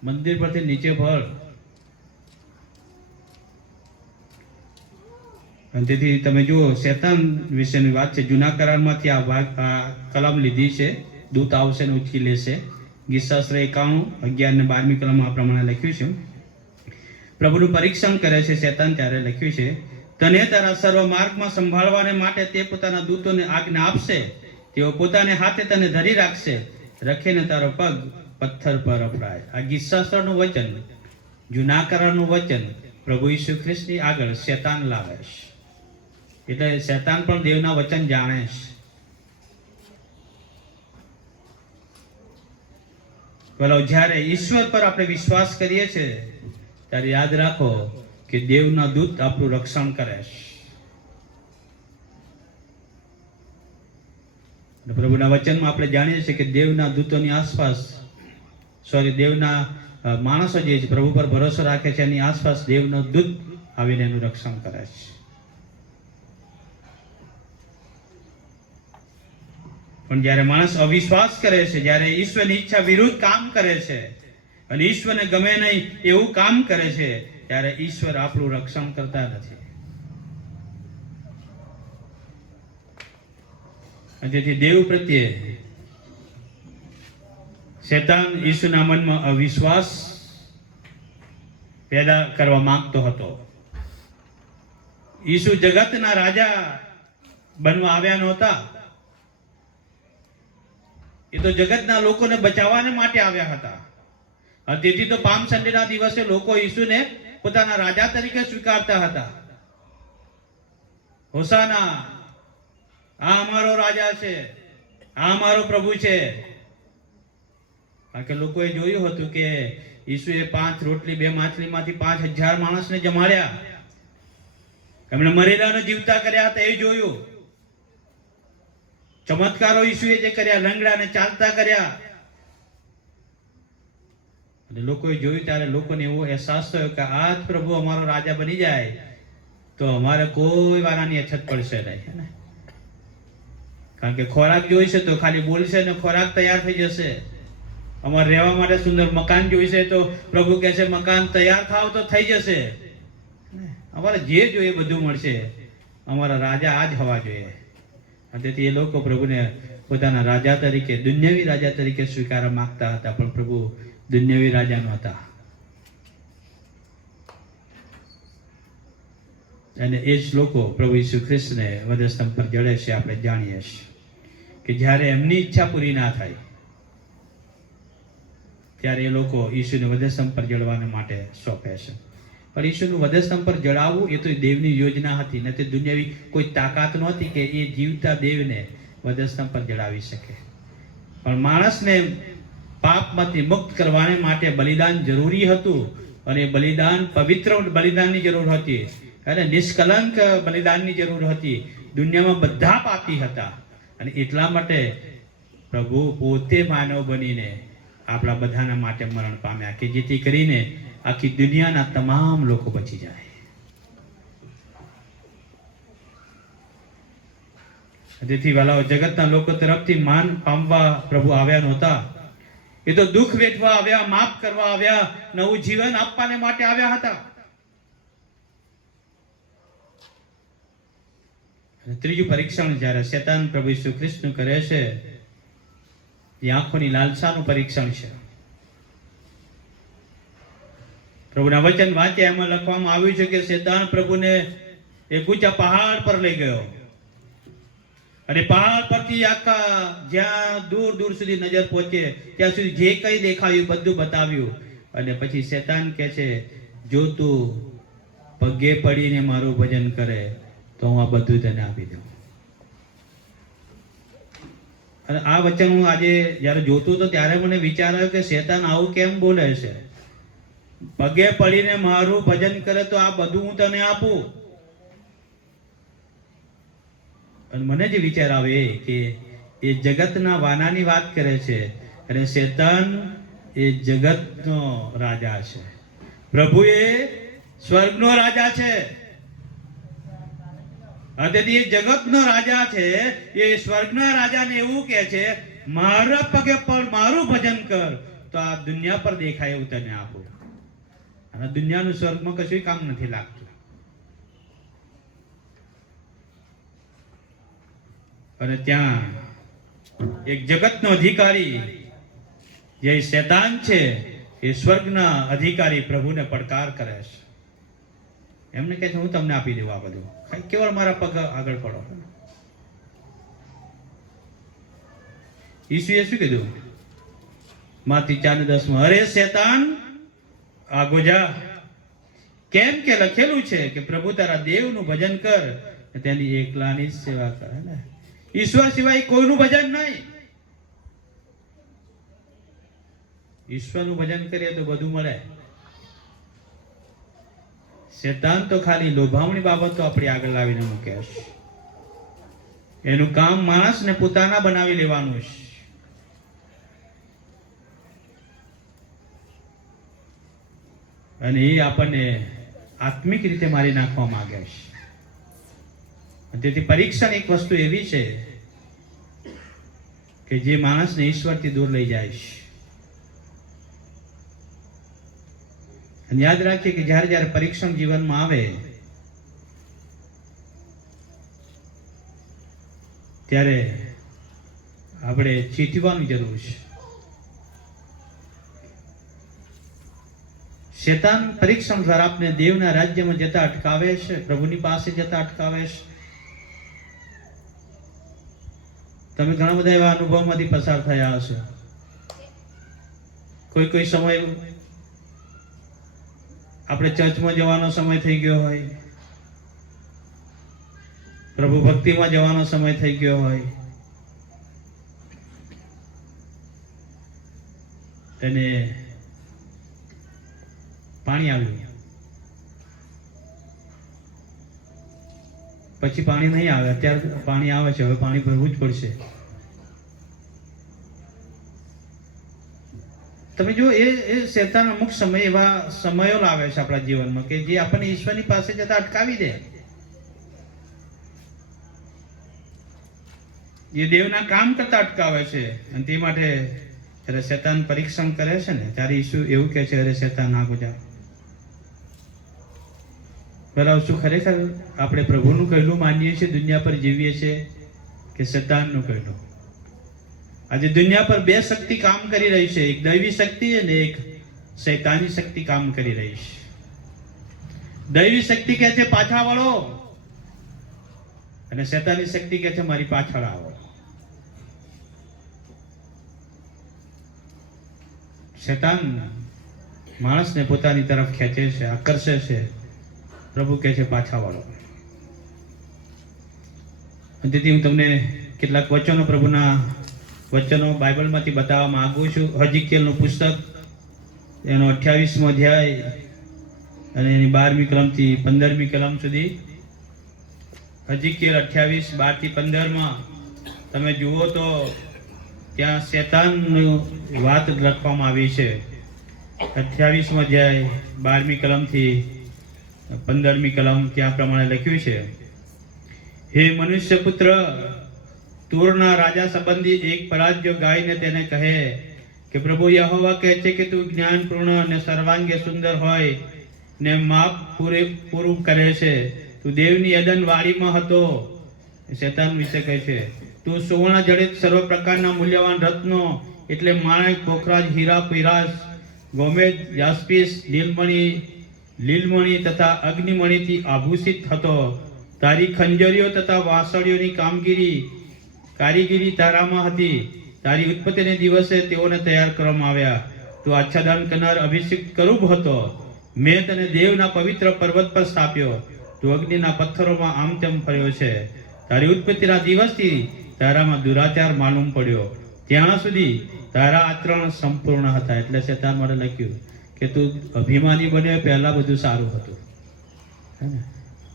મંદિર પરથી નીચે ભળ. અને તેથી તમે જુઓ શેતાન વિશેની વાત છે. જૂના કરારમાંથી આ કલમ લીધી છે, દૂત આવશે ને ઉચકી લેશે. ગીતશાસ્ત્ર 91, 11 ને 12મી કલમમાં આ પ્રમાણે લખ્યું છે. પ્રભુનું પરીક્ષણ કરે છે શેતાન ત્યારે લખ્યું છે, તને તારા સર્વ માર્ગમાં સંભાળવાને માટે તે પોતાના દૂતોને આજ્ઞા આપશે, તેઓ પોતાને હાથે તને ધરી રાખશે, રખીને તારો પગ પથ્થર પર અપડાય. આ ગીતશાસ્ત્રનું વચન, જૂના કરારનું વચન પ્રભુ ઈસુ ખ્રિસ્તની આગળ શેતાન લાવે છે. એટલે શેતાન પણ દેવના વચન જાણે છે. બોલો, જ્યારે ઈશ્વર પર આપણે વિશ્વાસ કરીએ છીએ ત્યારે યાદ રાખો કે દેવના દૂત આપણું રક્ષણ કરે છે. પ્રભુના વચનમાં આપણે જાણીએ છીએ કે દેવના દૂતોની આસપાસ, દેવના માણસો જે પ્રભુ પર ભરોસો રાખે છે એની આસપાસ દેવનો દૂત આવીને એનું રક્ષણ કરે છે. પણ જ્યારે માણસ અવિશ્વાસ કરે છે, જ્યારે ઈશ્વરની ઈચ્છા વિરુદ્ધ કામ કરે છે અને ઈશ્વરને ગમે નહીં એવું કામ કરે છે, ત્યારે ઈશ્વર આપણું રક્ષણ કરતા નથી. તેથી દેવ પ્રત્યે શેતાન ઈસુના મનમાં અવિશ્વાસ પેદા કરવા માંગતો હતો. ઈસુ જગતના રાજા બનવા આવ્યા નહોતા. એ તો જગતના લોકોને બચાવવાને માટે આવ્યા હતા. અને તેથી તો પામ સન્ડેના દિવસે લોકો ઈસુને પોતાના રાજા તરીકે સ્વીકારતા હતા. હોસાના, આ અમારો રાજા છે, આ અમારો પ્રભુ છે. કારણ કે લોકોએ જોયું હતું કે ઈસુએ 5 રોટલી 2 માછલીમાંથી 5000 માણસને જમાડ્યા. એમણે મરેલાને જીવતા કર્યા હતા, એ જોયું. ચમત્કારો ઈસુએ જે કર્યા, લંગડાને ચાલતા કર્યા. અને લોકોએ જોયું ત્યારે લોકોને એવો અહેસાસ થયો કે આ જ પ્રભુ અમારો રાજા બની જાય તો અમારે કોઈ વારાની અછત પડશે નહીં. કારણ કે ખોરાક જોઈશે તો ખાલી બોલશે ને ખોરાક તૈયાર થઈ જશે. અમારે રહેવા માટે સુંદર મકાન જોઈશે તો પ્રભુ કહેશે મકાન તૈયાર થાવ તો થઈ જશે. અમારે જે જોઈએ બધું મળશે. અમારા રાજા આ જ હોવા જોઈએ. અને તેથી એ લોકો પ્રભુને પોતાના રાજા તરીકે, દુન્યવી રાજા તરીકે સ્વીકારવા માંગતા હતા, પણ પ્રભુ દુન્યવી રાજા નહોતા. અને એ જ લોકો પ્રભુ ઈસુ ખ્રિસ્તને વધસ્તંભ પર જડે છે. આપણે જાણીએ છીએ કે જ્યારે એમની ઈચ્છા પૂરી ના થાય ત્યારે એ લોકો ઈસુને વધસ્તંભ પર જડવાને માટે સોંપે છે. પણ ઈસુનું વધસ્તંભ પર જડાવવું એ તો દેવની યોજના હતી, ને તે દુનિયાવી કોઈ તાકાત નહોતી કે એ જીવતા દેવને વધસ્તંભ પર જડાવી શકે. પણ માણસને પાપમાંથી મુક્ત કરવાને માટે બલિદાન જરૂરી હતું. અને બલિદાન પવિત્ર બલિદાનની જરૂર હતી, અને નિષ્કલંક બલિદાનની જરૂર હતી. દુનિયામાં બધા પાપી હતા, અને એટલા માટે પ્રભુ પોતે માનવ બનીને આપણા બધાના માટે મરણ પામ્યા, કે જેથી કરીને આખી દુનિયાના તમામ લોકો બચી જાય. તેથી વાલાઓ, જગતના લોકો તરફથી માન પામવા પ્રભુ આવ્યા નહોતા. એ તો દુઃખ વેઠવા આવ્યા, માફ કરવા આવ્યા, નવું જીવન આપવાને માટે આવ્યા હતા. ત્રીજું પરીક્ષણ જ્યારે શેતાન પ્રભુ ઈસુ ખ્રિસ્તનું કરે છે, એ આંખોની લાલસાનું પરીક્ષણ છે. પ્રભુના વચન વાંચ્યા, એમાં લખવામાં આવ્યું છે કે શેતાન પ્રભુને એક ઊંચા પહાડ પર લઈ ગયો, અને પહાડ પરથી આખા જ્યાં દૂર દૂર સુધી નજર પહોંચે ત્યાં સુધી જે કંઈ દેખાયું બધું બતાવ્યું. અને પછી શેતાન કહે છે, જો તું પગે પડીને મારું ભજન કરે તો હું આ બધું તને આપી દઉં. અને આ વચન હું આજે જ્યારે જોતું હતો ત્યારે મને વિચાર આવ્યો કે શેતાન આવું કેમ બોલે છે? પગે પડીને મારું ભજન કરે તો આ બધું હું તને આપું. અને મને જે વિચાર આવે કે એ જગતના વાનાની વાત કરે છે, અને શેતાન એ જગતનો રાજા છે. પ્રભુ એ સ્વર્ગનો રાજા છે. તેથી એ જગતનો રાજા છે, એ સ્વર્ગના રાજાને એવું કહે છે, મારા પગે પર મારું ભજન કર તો આ દુનિયા પર દેખાય એવું તને આપું. અને દુનિયાનું સ્વર્ગમાં કશું કામ નથી લાગતું. અને ત્યાં એક જગતનો અધિકારી જે શેતાન છે, એ સ્વર્ગના અધિકારી પ્રભુને પડકાર કરે છે. એમને કહે છે, હું તમને આપી દઉં આ બધું, કેવળ મારા પગ આગળ પડો. ઈસુએ શું કીધું? માથી 4:10, અરે શેતાન, આગો જા, કેમ કે લખેલું છે કે પ્રભુ તારા દેવનું ભજન કર, તેની એકલાની જ સેવા કર. ને ઈશ્વર સિવાય કોઈનું ભજન નહીં. ઈશ્વરનું ભજન કરીએ તો બધું મળે. શેતાન તો ખાલી લોભામણી બાબતો આપણી આગળ લાવીને મૂકે છે. એનું કામ માણસને પોતાના બનાવી લેવાનું છે. અને એ આપણને આત્મિક રીતે મારી નાખવા માંગે છે. તેથી પરીક્ષણ એક વસ્તુ એવી છે કે જે માણસને ઈશ્વરથી દૂર લઈ જાય છે. અને યાદ રાખીએ કે જ્યારે જ્યારે પરીક્ષણ જીવનમાં આવે ત્યારે આપણે ચીતવવાની જરૂર છે. શેતાન પરીક્ષણ દ્વારા આપને દેવના રાજ્યમાં જતા અટકાવે છે, પ્રભુની પાસે જતા અટકાવે છે. તમે ઘણા બધા એવા અનુભવમાંથી પસાર થયા હશે. કોઈ સમય આપણે ચર્ચમાં જવાનો સમય થઈ ગયો હોય, પ્રભુ ભક્તિમાં જવાનો સમય થઈ ગયો હોય, અને પાણી આવ્યું, પછી પાણી નહીં આવે. અત્યારે પાણી આવે છે, હવે પાણી ભરવું જ પડશે. તમે જો એ શેતાન અમુક સમય એવા સમયો લાવે છે આપણા જીવનમાં કે જે આપણને ઈશ્વરની પાસે જતા અટકાવી દે, જે દેવના કામ કરતા અટકાવે છે. અને તે માટે જ્યારે શેતાન પરીક્ષણ કરે છે ને, ત્યારે ઈસુ એવું કહે છે, અરે શેતાન ના ગુજા. બરાબર, શું ખરેખર આપણે પ્રભુનું કહેલું માનીએ છીએ, દુનિયા પર જીવીએ છીએ, કે શેતાનનું કહેલું? આજે દુનિયા પર બે શક્તિ કામ કરી રહી છે, એક દૈવી શક્તિ અને એક શૈતાની શક્તિ કામ કરી રહી છે. દૈવી શક્તિ કહે છે પાછા વળો, અને શૈતાની શક્તિ કહે છે મારી પાછળ આવો. શૈતાન માણસને પોતાની તરફ ખેંચે છે, આકર્ષે છે. પ્રભુ કહે છે પાછા વળો. તેથી હું તમને કેટલાક વચનો, પ્રભુના વચનો બાઇબલમાંથી બતાવવા માંગુ છું. હજકીએલનું પુસ્તક, એનો 28મો અધ્યાય અને એની 12મી કલમથી 15મી કલમ સુધી. હજકીએલ 28, 12 થી 15માં તમે જુઓ તો ત્યાં શેતાનની વાત લખવામાં આવી છે. 28મો અધ્યાય 12મી કલમથી 15મી કલમ ત્યાં પ્રમાણે લખ્યું છે, હે મનુષ્ય પુત્ર, તૂરના રાજા સંબંધી એક પરાજ્ય ગાયને તેને કહે કે પ્રભુ યહોવા કહે છે કે તું જ્ઞાનપૂર્ણ અને સર્વાંગે સુંદર હોય ને માપ પૂરું કરે છે. તું દેવની એદન વાડીમાં હતો. શેતાન વિશે કહે છે, તું સુવર્ણ જડિત સર્વ પ્રકારના મૂલ્યવાન રત્નો એટલે માણેક, પોખરાજ, હીરા, પીરાસ, ગોમેદ, જાસ્પિસ, લીલમણી તથા અગ્નિમણીથી આભૂષિત હતો. તારી ખંજરીઓ તથા વાસળીઓની કારીગીરી તારામાં હતી. તારી ઉત્પત્તિને દિવસે તેઓને તૈયાર કરવામાં આવ્યા. તું આચ્છાદન કરનાર અભિષિક્ત કરુબ હતો. મેં તને દેવના પવિત્ર પર્વત પર સ્થાપ્યો. તું અગ્નિના પથ્થરોમાં આમ તેમ ફર્યો છે. તારી ઉત્પત્તિના દિવસથી તારામાં દુરાચાર માલુમ પડ્યો. ત્યાં સુધી તારા આચરણ સંપૂર્ણ હતા. એટલે શેતાન માટે લખ્યું કે તું અભિમાની બન્યો, પહેલા બધું સારું હતું.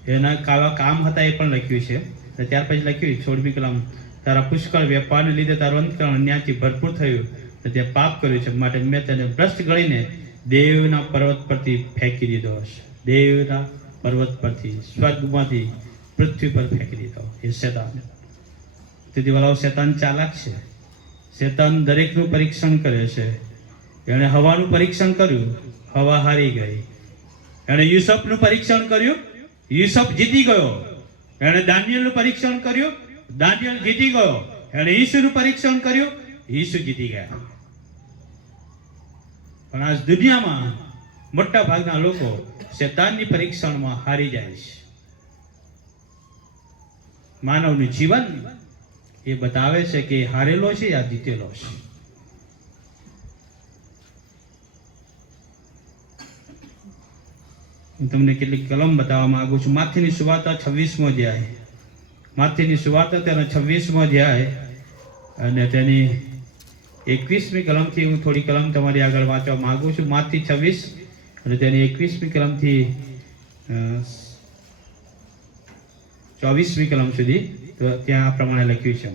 એના કાવા કામ હતા એ પણ લખ્યું છે. ત્યાર પછી લખ્યું 16મી કલમ, તારા પુષ્કળ વેપારને લીધે તારું અંતકરણ અન્યાયથી ભરપૂર થયું, તો તે પાપ કર્યું છે, માટે મેં તને ભ્રષ્ટ ગણીને દેવના પર્વત પરથી ફેંકી દીધો હશે. દેવના પર્વત પરથી, સ્વર્ગમાંથી પૃથ્વી પર ફેંકી દીધો. એ શેતાન. તેથી વાળાઓ, શેતાન ચાલાક છે. શેતાન દરેકનું પરીક્ષણ કરે છે. એણે હવાનું પરીક્ષણ કર્યું, હવા હારી ગઈ. એણે યુસુફનું પરીક્ષણ કર્યું, યુસુફ જીતી ગયો. એણે દાનિયેલનું પરીક્ષણ કર્યું, દાનિયેલ જીતી ગયો. એણે ઈસુનું પરીક્ષણ કર્યું, ઈસુ જીતી ગયા. પણ આજ દુનિયામાં મોટા ભાગના લોકો શેતાનની પરીક્ષણમાં હારી જાય છે. માનવનું જીવન એ બતાવે છે કે હારેલો છે યા જીતેલો છે. હું તમને કેટલીક કલમ બતાવવા માંગુ છું. માથીની સુવાર્તા 26મો અધ્યાય, માથીની સુવાર્તા તેનો 26મો અધ્યાય અને તેની 21મી કલમથી હું થોડી કલમ તમારી આગળ વાંચવા માંગુ છું. માથી 26 અને તેની 21મી કલમથી 24મી કલમ સુધી. તો ત્યાં આ પ્રમાણે લખ્યું છે,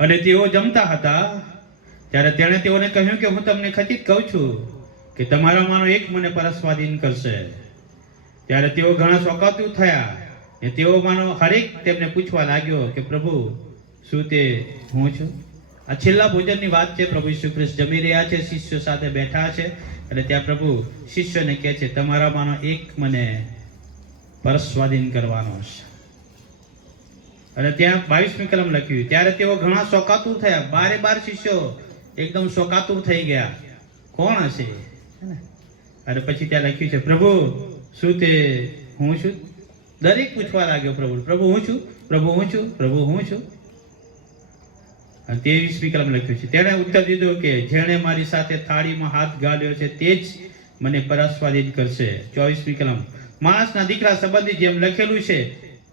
અને તેઓ જમતા હતા ત્યારે તેણે તેઓને કહ્યું કે હું તમને ખચિત કહું છું કે તમારામાંનો એક મને પરસ્વાધીન કરશે. ત્યારે તેઓ ઘણા શોકાતુર થયા અને તેઓમાંનો હરેક તેમને પૂછવા લાગ્યો કે પ્રભુ, શું તે હું છું? આ છેલ્લા ભોજનની વાત છે. પ્રભુ ઈસુ ખ્રિસ્ત જમી રહ્યા છે, શિષ્યો સાથે બેઠા છે, અને ત્યાં પ્રભુ શિષ્યોને કહે છે તમારામાંનો એક મને પરસ્વાધીન કરવાનો છે. અને ત્યાં 22મી કલમ લખ્યું, ત્યારે તેઓ ઘણા શોકાતુર થયા. 12 શિષ્યો એકદમ શોકાતુર થઈ ગયા. કોણ હશે? અને પછી ત્યાં લખ્યું છે, પ્રભુ શું તે હું છું? દરેક પૂછવા લાગ્યો પ્રભુ, પ્રભુ હું છું, પ્રભુ હું છું, પ્રભુ હું છું. અને 23મી કલમ લખ્યું છે, તેણે ઉત્તર દીધો કે જેણે મારી સાથે થાળીમાં હાથ ગાળ્યો છે તે જ મને પરસ્વાદિત કરશે. 24મી કલમ, માણસના દીકરા સંબંધી જેમ લખેલું છે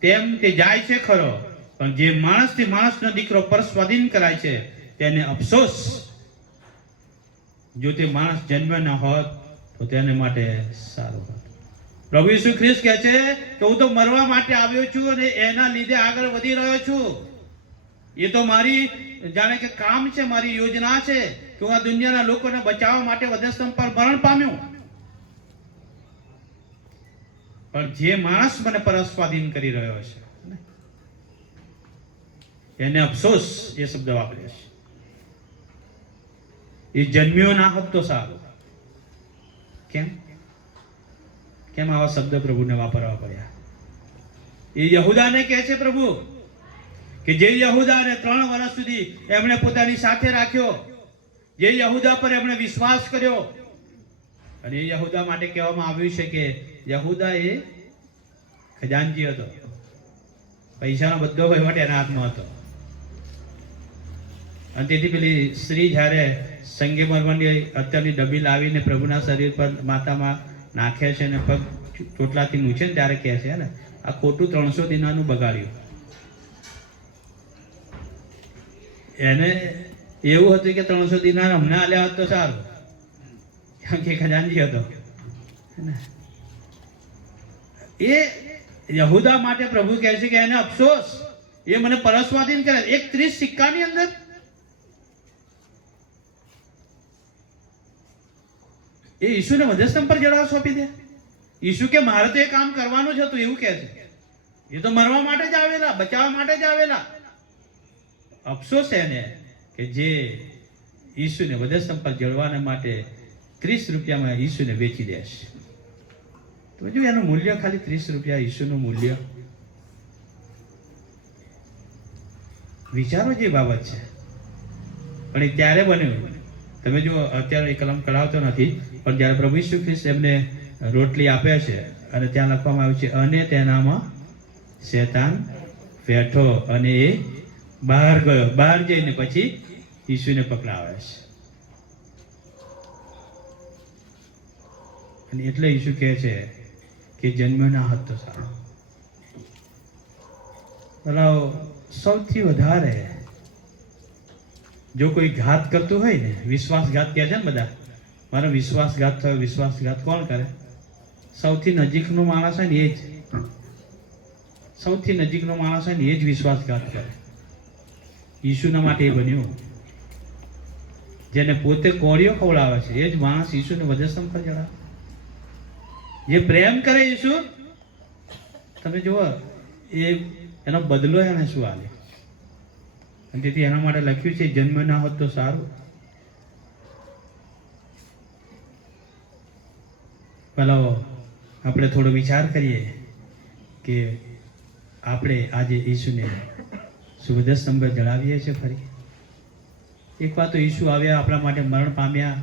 તેમ તે જાય છે ખરો, પણ જે માણસથી માણસનો દીકરો પરસ્વાધીન કરાય છે તેને અફસોસ. જો તે માણસ જન્મ્યો ન હોત તો તેને માટે સારું હોત. પ્રભુ ઈસુ ખ્રિસ્ત કહે છે કે હું તો મરવા માટે આવ્યો છું અને એના લીધે આગળ વધી રહ્યો છું. એ તો મારી જાણે કે કામ છે, મારી યોજના છે કે હું આ દુનિયાના લોકોને બચાવવા માટે વધસ્તંભ પર મરણ પામ્યો. પણ જે માણસ મને પરસ્વાધીન કરી રહ્યો છે એને અફસોસ, એ શબ્દ વાપરે છે. એ જન્મ્યો ના હોત તો સારું. કેમ કેમ આવા શબ્દ પ્રભુને વાપરવા પડ્યા? એ યહૂદાને કહે છે પ્રભુ કે જે યહૂદાને 3 વર્ષ સુધી એમણે પોતાની સાથે રાખ્યો, જે યહૂદા પર એમણે વિશ્વાસ કર્યો, અને એ યહૂદા માટે કહેવામાં આવ્યું છે કે યહૂદા એ ખજાનચી હતો, પૈસાનો બધો વહીવટ એના હાથમાં હતો. અને તેથી પેલી સ્ત્રી જ્યારે સંગમરમરની અત્યારની ડબ્બી લાવીને પ્રભુના શરીર પર માથામાં નાખે છે અને પગ ચોટલાથી મૂછે ને ત્યારે કહે છે ને આ ખોટું 300 દિનારનું બગાડ્યું. એને એવું હતું કે 300 દિનાર અમને આલ્યા હોત તો સારું, કારણ કે ખજાનચી હતો. એ યહૂદા માટે પ્રભુ કહે છે કે એને અફસોસ, એ મને પરસ્વાધીન કરે. એક 30 સિક્કાની અંદર એ ઈસુને વધસ્તંભ પર જડવા સોંપી દે. ઈસુ કે મારે તો એ કામ કરવાનું જ હતું એવું કહે છે. એ તો મરવા માટે જ આવેલા, બચાવવા માટે જ આવેલા. અફસોસ એને કે જે ઈસુને વધસ્તંભ પર જડવાના માટે 30 રૂપિયામાં ઈસુને વેચી દેશે. તો જો એનું મૂલ્ય ખાલી 30 રૂપિયા, ઈસુનું મૂલ્ય. વિચારો જે બાબત છે. પણ એ ત્યારે બન્યું. તમે જો અત્યારે એ કલમ કરાવતો નથી, પણ જ્યારે પ્રભુ ઈસુ ખ્રિસ્ત એમને રોટલી આપે છે અને ત્યાં લખવામાં આવ્યું છે અને તેનામાં શેતાન બેઠો અને એ બહાર ગયો. બહાર જઈને પછી ઈસુને પકડાવે છે. અને એટલે ઈસુ કહે છે કે જન્મ ના હોત તો સારું. ભલા સૌથી વધારે જો કોઈ ઘાત કરતું હોય ને, વિશ્વાસઘાત કહે છે ને બધા, મારો વિશ્વાસઘાત થયો. વિશ્વાસઘાત કોણ કરે? સૌથી નજીકનો માણસ હોય ને એ જ. સૌથી નજીકનો માણસ હોય ને એ જ વિશ્વાસઘાત કરે. ઈસુના માટે એ બન્યું. જેને પોતે કોળીઓ ખવડાવે છે એ જ માણસ ઈસુને વધસ્તંભ પર ચડાવે. જે પ્રેમ કરે ઈસુ, તમે જુઓ એ એનો બદલો એને શું આલે. અને તેથી એના માટે લખ્યું છે જન્મ ના હોત તો સારું. ભલો આપણે થોડો વિચાર કરીએ કે આપણે આજે ઈસુને વધસ્તંભ જણાવીએ છીએ ફરી. એક વાત તો ઈસુ આવ્યા, આપણા માટે મરણ પામ્યા.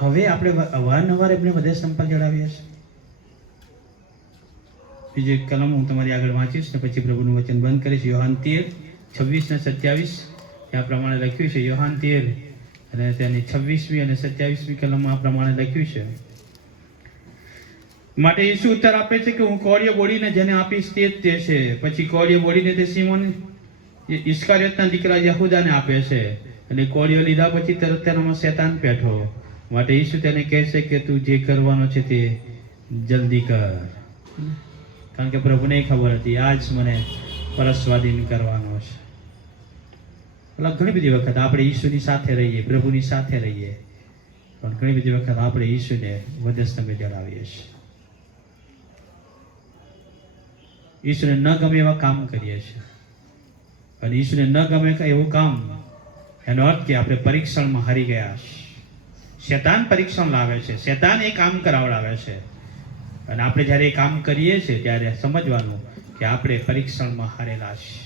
હવે આપણે અવારનવાર એમને વધસ્તંભ પર જણાવીએ છીએ. બીજી એક કલમ હું તમારી આગળ વાંચીશ ને પછી પ્રભુનું વચન બંધ કરીશ. યોહાન 13:26 ને 27 આ પ્રમાણે લખ્યું છે. યોહાન 13 અને તેની 26મી અને 27મી કલમમાં આ પ્રમાણે લખ્યું છે. માટે ઈસુ ઉત્તર આપે છે કે હું કોળીઓ બોડીને જેને આપીશ તે જ તે છે. પછી કોળીઓ બોડીને તે સિમોન ઇસ્કારિયોતના દીકરા યહૂદાને આપે છે. અને કોળીઓ લીધા પછી તરત તેનામાં શેતાન બેઠો. માટે ઈસુ તેને કહે છે કે તું જે કરવાનો છે તે જલ્દી કર. કારણ કે પ્રભુને ખબર હતી આજ મને પરસ્વાધીન કરવાનો છે. એટલે ઘણી બધી વખત આપણે ઈસુની સાથે રહીએ, પ્રભુની સાથે રહીએ, પણ ઘણી બધી વખત આપણે ઈસુને વધસ્તંભે જડાવીએ છીએ. ઈસુને ન ગમે એવા કામ કરીએ છીએ. અને ઈસુને ન ગમે એવું કામ, એનો અર્થ કે આપણે પરીક્ષણમાં હારી ગયા છે. શેતાન પરીક્ષણ લાવે છે, શેતાન એ કામ કરાવડાવે છે. અને આપણે જ્યારે એ કામ કરીએ છીએ ત્યારે સમજવાનું કે આપણે પરીક્ષણમાં હારેલા છીએ.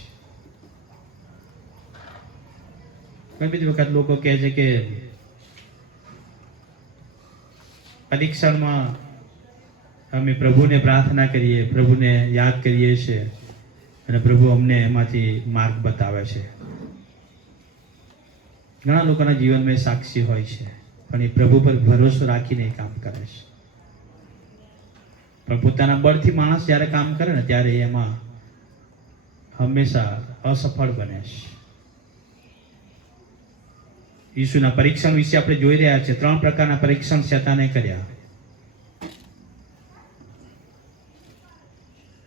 ઘણી બધી વખત લોકો કહે છે કે પરીક્ષણમાં અમે પ્રભુને પ્રાર્થના કરીએ, પ્રભુને યાદ કરીએ છીએ અને પ્રભુ અમને એમાંથી માર્ગ બતાવે છે. ઘણા લોકોના જીવનમાં એ સાક્ષી હોય છે, પણ એ પ્રભુ પર ભરોસો રાખીને એ કામ કરે છે. પણ પોતાના બળથી માણસ જ્યારે કામ કરે ને ત્યારે એમાં હંમેશા અસફળ બને છે. ઈસુના પરીક્ષણ વિશે આપણે જોઈ રહ્યા છીએ. 3 પ્રકારના પરીક્ષણ શેતાને કર્યા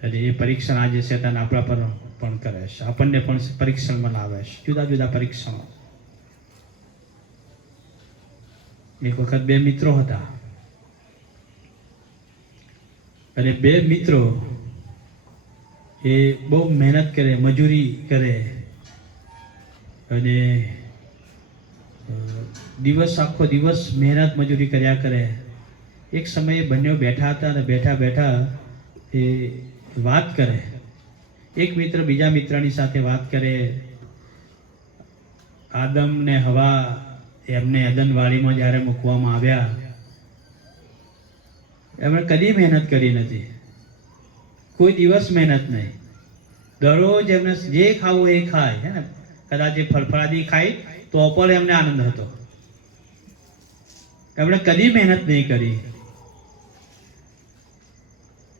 અને એ પરીક્ષણ આજે શેતાન આપણા પર પણ કરે છે. આપણને પણ પરીક્ષણમાં લાવે છે, જુદા જુદા પરીક્ષણો. એક વખત 2 મિત્રો હતા અને 2 મિત્રો એ બહુ મહેનત કરે, મજૂરી કરે અને આખો દિવસ મહેનત મજૂરી કર્યા કરે. એક સમયે બંને બેઠા હતા અને બેઠા બેઠા એ વાત કરે. એક મિત્ર બીજા મિત્રની સાથે વાત કરે. આદમ ને હવા એમને એદનવાડીમાં જ્યારે મૂકવામાં આવ્યા, એમણે કદી મહેનત કરી નથી, કોઈ દિવસ મહેનત નહીં. દરરોજ એમને જે ખાવું એ ખાય, હે ને, કદાચ એ ફળફળાદી ખાય તો પણ એમને આનંદ હતો. એમણે કદી મહેનત નહીં કરી.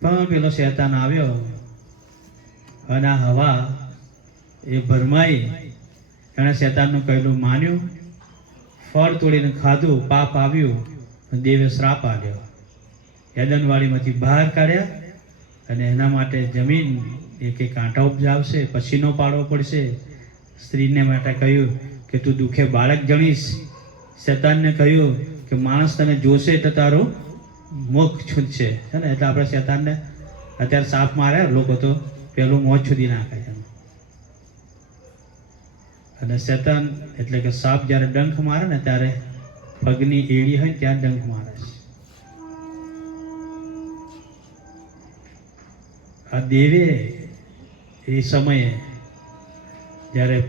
પણ પેલો શેતાન આવ્યો અને આ હવા એ ભરમાઈ, એણે શેતાનનું કહેલું માન્યું, ફળ તોડીને ખાધું, પાપ આવ્યું, દેવે શ્રાપ આપ્યો. એદનવાડીમાંથી બહાર કાઢ્યા અને એના માટે જમીન એક કાંટા ઉપજાવશે, પછીનો પાડવો પડશે. સ્ત્રીને માટે કહ્યું કે તું દુઃખે બાળક જણીશ. શેતાનને કહ્યું કે માણસ તને જોશે તો તારું મુખ છૂટશે, છે ને. એટલે આપણે શેતાનને અત્યારે સાપ મારે લોકો તો પેલું મોં છૂદી નાખે છે. અને શેતાન એટલે કે સાપ જ્યારે ડંખ મારે ને ત્યારે પગની એડી હોય ત્યાં ડંખ મારે છે. આ દેવે એ સમયે જ્યારે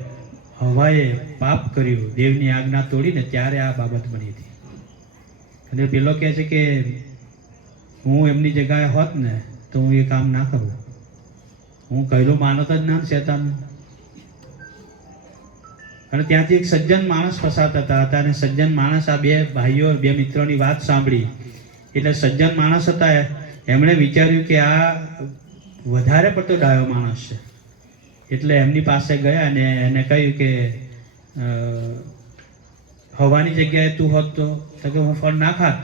હવાએ પાપ કર્યું, દેવની આજ્ઞા તોડીને, ત્યારે આ બાબત બની હતી. અને પેલો કહે છે કે હું એમની જગ્યાએ હોત ને તો હું એ કામ ના કરું. હું કહેલું માનત જ ના શેતાન. અને ત્યાંથી એક સજ્જન માણસ પસાર થતા હતા અને સજ્જન માણસ આ 2 ભાઈઓ, 2 મિત્રોની વાત સાંભળી. એટલે સજ્જન માણસ હતા, એમણે વિચાર્યું કે આ વધારે પડતો ડાયો માણસ છે. એટલે એમની પાસે ગયા અને એને કહ્યું કે હવાની જગ્યાએ તું હોત તો કે હું ફળ ના ખાત.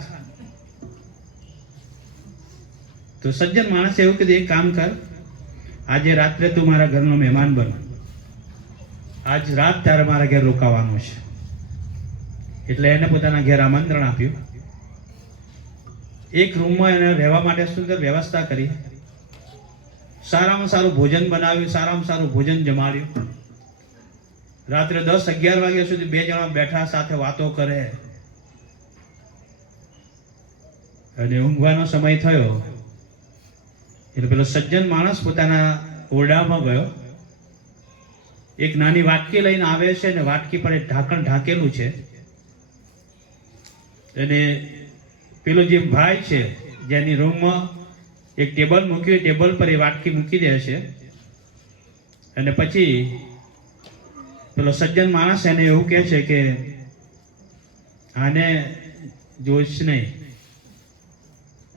તો સજ્જન માણસે એવું કીધું, એક કામ કર, આજે રાત્રે તું મારા ઘરનો મહેમાન બન. આજ રાત તારે મારા ઘેર રોકાવાનું છે. એટલે એને પોતાના ઘેર આમંત્રણ આપ્યું. એક રૂમમાં એને રહેવા માટે સુંદર વ્યવસ્થા કરી. સારામાં સારું ભોજન બનાવ્યું, સારામાં સારું ભોજન જમાડ્યું. રાત્રે 10-11 વાગ્યા સુધી 2 જણા બેઠા સાથે વાતો કરે. અને ઊંઘવાનો સમય થયો એટલે પેલો સજ્જન માણસ પોતાના ઓરડામાં ગયો. એક નાની વાટકી લઈને આવે છે અને વાટકી પર એક ઢાંકણ ઢાંકેલું છે. અને પેલો જે ભાઈ છે જેની રૂમમાં એક ટેબલ મૂક્યું, ટેબલ પર એ વાટકી મૂકી દે છે. અને પછી પેલો સજ્જન માણસ એને એવું કહે છે કે આને જોઈશ નહીં,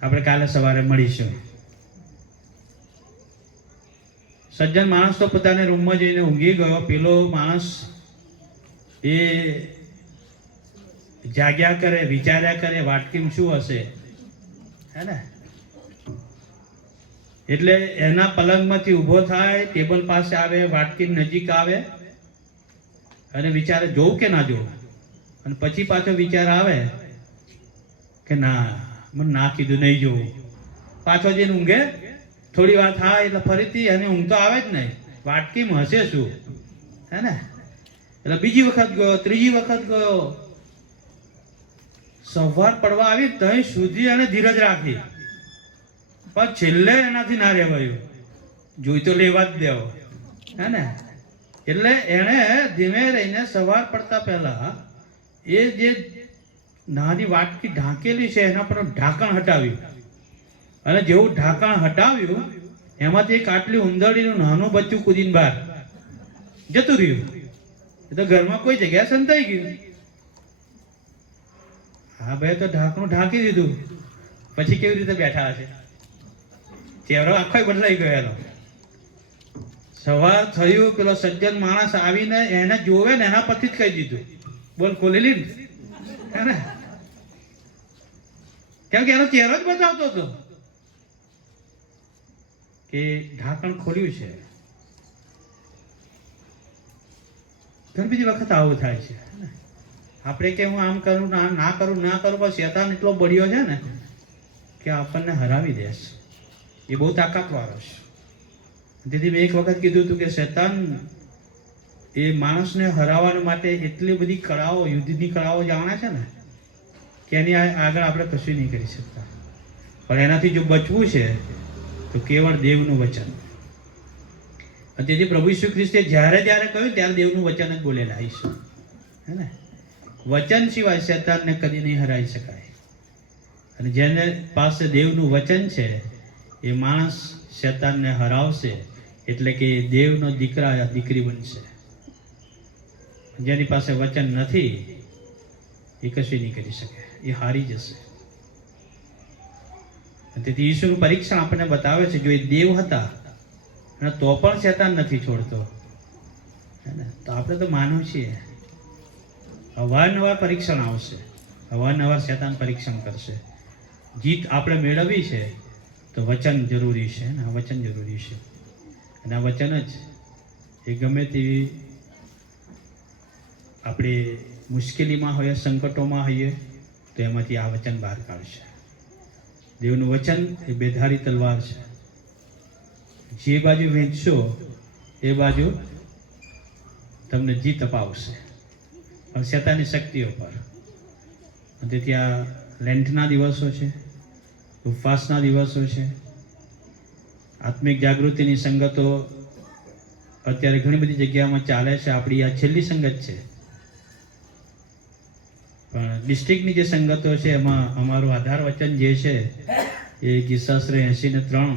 આપણે કાલે સવારે મળીશું. સજ્જન માણસ તો પોતાના રૂમમાં જઈને ઊંઘી ગયો. પેલો માણસ એ જાગ્યા કરે, વિચાર્યા કરે વાટકીમાં શું હશે, હે ને. એટલે એના પલંગમાંથી ઊભો થાય, ટેબલ પાસે આવે, વાટકી નજીક આવે અને વિચારે જોઉં કે ના જોઉં. અને પછી પાછો વિચાર આવે કે ના, મને ના કીધું, નહીં જોવું. પાછો જઈને ઊંઘે. થોડી વાર થાય એટલે ફરીથી એને ઊંઘ તો આવે જ નહીં, વાટકીમાં હશે શું, હે ને. એટલે બીજી વખત ગયો, ત્રીજી વખત ગયો. સવાર પડવા આવી ત્યાં સુધી એને ધીરજ રાખી, પણ છેલ્લે એનાથી ના રહેવાયું. જોઈ તો લેવા જ દેવો, હે ને. એટલે એણે ધીમે રહીને સવાર પડતા પહેલા એ જે નાની વાટકી ઢાંકેલી છે એના પર ઢાંકણ હટાવ્યું, અને જેવું ઢાંકણ હટાવ્યું એમાંથી એક આટલી ઉંદરડીનું નાનું બચ્ચું કૂદીને બહાર જતું રહ્યું. એ તો ઘરમાં કોઈ જગ્યાએ સંતાઈ ગયું. હા ભાઈ, તો ઢાંકણું ઢાંકી દીધું, પછી કેવી રીતે બેઠા હશે? ચહેરો આખો બદલાઈ ગયો એનો. સવાર થયું, પેલો સજ્જન માણસ આવીને એને જોવે ને એના પરથી જ કહી દીધું, બોલ ખોલેલી ને, હે ને? કેમ કે એનો ચહેરો જ બતાવતો હતો કે ઢાંકણ ખોલ્યું છે. ઘણી બધી વખત આવું થાય છે. આપણે કે હું આમ કરું, ના કરું, પણ શેતાન એટલો બળ્યો છે ને કે આપણને હરાવી દેશે. એ બહુ તાકાતવાળો છે. તેથી મેં એક વખત કીધું હતું કે શેતાન એ માણસને હરાવવા માટે એટલી બધી કળાઓ, યુદ્ધની કળાઓ જાણે છે ને કે એની આગળ આપણે કશું નહીં કરી શકતા. પણ એનાથી જો બચવું છે તો કેવળ દેવનું વચન. અને તેથી પ્રભુ ઈસુ ખ્રિસ્તે જ્યારે કહ્યું ત્યારે દેવનું વચન જ બોલેલા આવીશું, હે ને? વચન સિવાય શેતાનને કદી નહીં હરાવી શકાય. અને જેને પાસે દેવનું વચન છે એ માણસ શેતાનને હરાવશે, એટલે કે દેવનો દીકરા દીકરી બનશે. જેની પાસે વચન નથી એ કશું નહીં કરી શકે, એ હારી જશે. તેથી ઈશ્વરનું પરીક્ષણ આપણને બતાવે છે, જો એ દેવ હતા અને તો પણ શેતાન નથી છોડતો, હે ને? તો આપણે તો માનવ છીએ. અવારનવાર પરીક્ષણ આવશે, અવારનવાર શેતાન પરીક્ષણ કરશે. જીત આપણે મેળવવી છે તો વચન જરૂરી છે, ને આ વચન જરૂરી છે. અને આ વચન જ એ ગમે તેવી આપણે મુશ્કેલીમાં હોઈએ, સંકટોમાં હોઈએ તો એમાંથી આ વચન બહાર કાઢશે. દેવનું વચન એ બેધારી તલવાર છે. જે બાજુ વેચશો એ બાજુ તમને જીત અપાવશે, પણ શેતાનની શક્તિઓ પર. તેથી આ લેન્ટના દિવસો છે, ઉપવાસના દિવસો છે, આત્મિક જાગૃતિની સંગતો અત્યારે ઘણી બધી જગ્યામાં ચાલે છે. આપણી આ છેલ્લી સંગત છે, પણ ડિસ્ટ્રિક્ટની જે સંગતો છે એમાં અમારું આધાર વચન જે છે એ ગીતાશ્રય 80:3,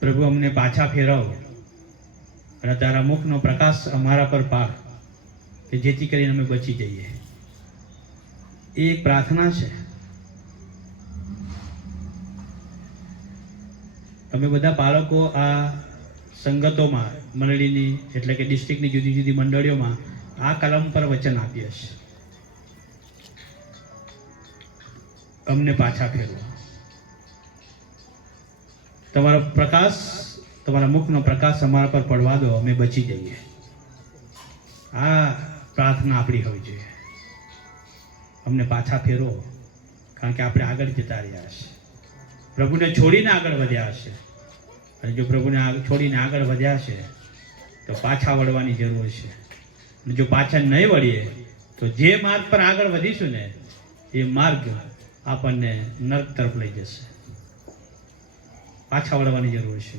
પ્રભુ અમને પાછા ફેરવ અને તારા મુખનો પ્રકાશ અમારા પર પાડ, કે જેથી કરીને અમે બચી જઈએ. એ એક પ્રાર્થના છે. અમે બધા બાળકો આ સંગતોમાં, મંડળીની એટલે કે ડિસ્ટ્રિક્ટની જુદી જુદી મંડળીઓમાં આ કલમ પર વચન આપીએ છીએ, અમને પાછા ફેરવો, તમારો પ્રકાશ, તમારા મુખનો પ્રકાશ અમારા પર પડવા દો, અમે બચી જઈએ. આ પ્રાર્થના આપણી હોવી જોઈએ. અમને પાછા ફેરવો, કારણ કે આપણે આગળ જતા રહ્યા છે, પ્રભુને છોડીને આગળ વધ્યા છે. અને જો પ્રભુને છોડીને આગળ વધ્યા છે તો પાછા વળવાની જરૂર છે. અને જો પાછા નહીં વળીએ તો જે માર્ગ પર આગળ વધીશું ને એ માર્ગ આપણને નર્ક તરફ લઈ જશે. પાછા વળવાની જરૂર છે.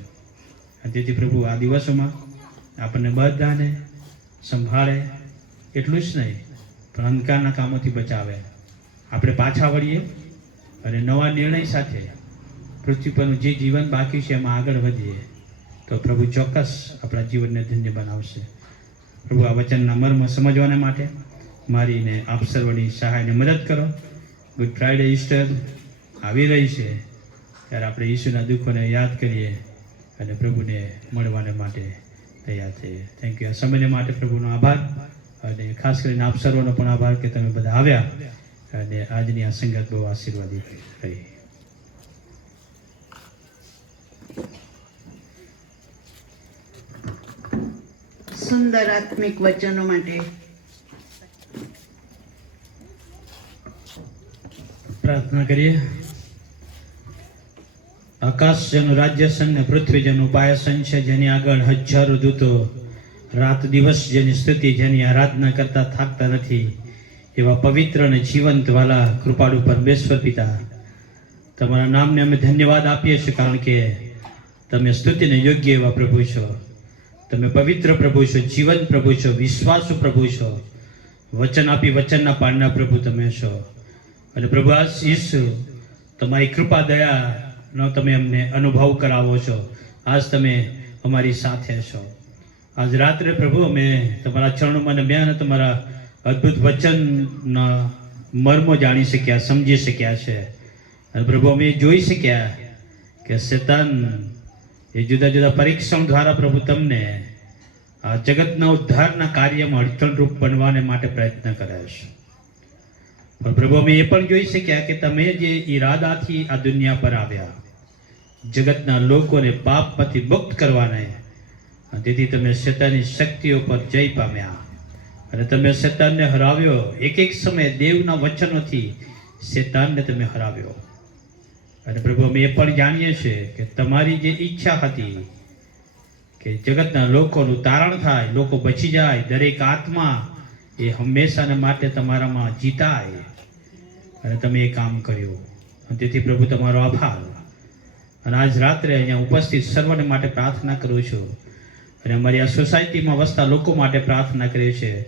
અને તેથી પ્રભુ આ દિવસોમાં આપણને બધાને સંભાળે, એટલું જ નહીં પણ અંધકારના કામોથી બચાવે. આપણે પાછા વળીએ અને નવા નિર્ણય સાથે પૃથ્વી પરનું જે જીવન બાકી છે એમાં આગળ વધીએ તો પ્રભુ ચોક્કસ આપણા જીવનને ધન્ય બનાવશે. પ્રભુ આ વચનના મર્મ સમજવાના માટે મારીને આપ સર્વની સહાયને મદદ કરો. ગુડ ફ્રાઈડે, ઈસ્ટર આવી રહી છે ત્યારે આપણે ઈસુના દુઃખોને યાદ કરીએ અને પ્રભુને મળવાને માટે તૈયાર થઈએ. Thank you. આ સમય માટે પ્રભુનો આભાર, અને ખાસ કરીને આપ સર્વનો પણ આભાર કે તમે બધા આવ્યા અને આજની આ સંગત બહુ આશીર્વાદી રહી. સુંદર આત્મિક વચનો માટે પ્રાર્થના કરીએ. આકાશ જેનું રાજ્યસન ને પૃથ્વી જેનું ઉપાયસન છે, જેની આગળ હજારો દૂતો રાત દિવસ જેની સ્તુતિ, જેની આરાધના કરતા થાકતા નથી, એવા પવિત્ર અને જીવંત વાલા કૃપાળુ પરમેશ્વર પિતા, તમારા નામને અમે ધન્યવાદ આપીએ છીએ, કારણ કે તમે સ્તુતિને યોગ્ય એવા પ્રભુ છો. તમે પવિત્ર પ્રભુ છો, જીવંત પ્રભુ છો, વિશ્વાસુ પ્રભુ છો. વચન આપી વચનના પાડનાર પ્રભુ તમે છો. અને પ્રભુ આ ઈસુ તમારી કૃપા દયાનો તમે અમને અનુભવ કરાવો છો. આજ તમે અમારી સાથે છો. આજ રાત્રે પ્રભુ અમે તમારા ચરણોમાં નમ્યા અને તમારા અદ્ભુત વચનના મર્મો જાણી શક્યા, સમજી શક્યા છે. અને પ્રભુ અમે જોઈ શક્યા કે શેતાન એ જુદા જુદા પરીક્ષણ દ્વારા પ્રભુ તમને આ જગતના ઉદ્ધારના કાર્યમાં અડચણરૂપ બનવાને માટે પ્રયત્ન કરે છે. પણ પ્રભુ અમે એ પણ જોઈ શક્યા કે તમે જે ઈરાદાથી આ દુનિયા પર આવ્યા જગતના લોકોને પાપમાંથી મુક્ત કરવાને, અને તેથી તમે શેતાનની શક્તિઓ પર જય પામ્યા અને તમે શેતાનને હરાવ્યો. એક એક સમયે દેવના વચનોથી શેતાનને તમે હરાવ્યો. અને પ્રભુ અમે એ પણ જાણીએ છીએ કે તમારી જે ઈચ્છા હતી કે જગતના લોકોનું તારણ થાય, લોકો બચી જાય, દરેક આત્મા એ હંમેશાને માટે તમારામાં જીતાય, અને તમે એ કામ કર્યું. અને તેથી પ્રભુ તમારો આભાર. અને આજ રાત્રે અહીંયા ઉપસ્થિત સર્વને માટે પ્રાર્થના કરું છું. અને અમારી આ સોસાયટીમાં વસતા લોકો માટે પ્રાર્થના કરીએ છીએ,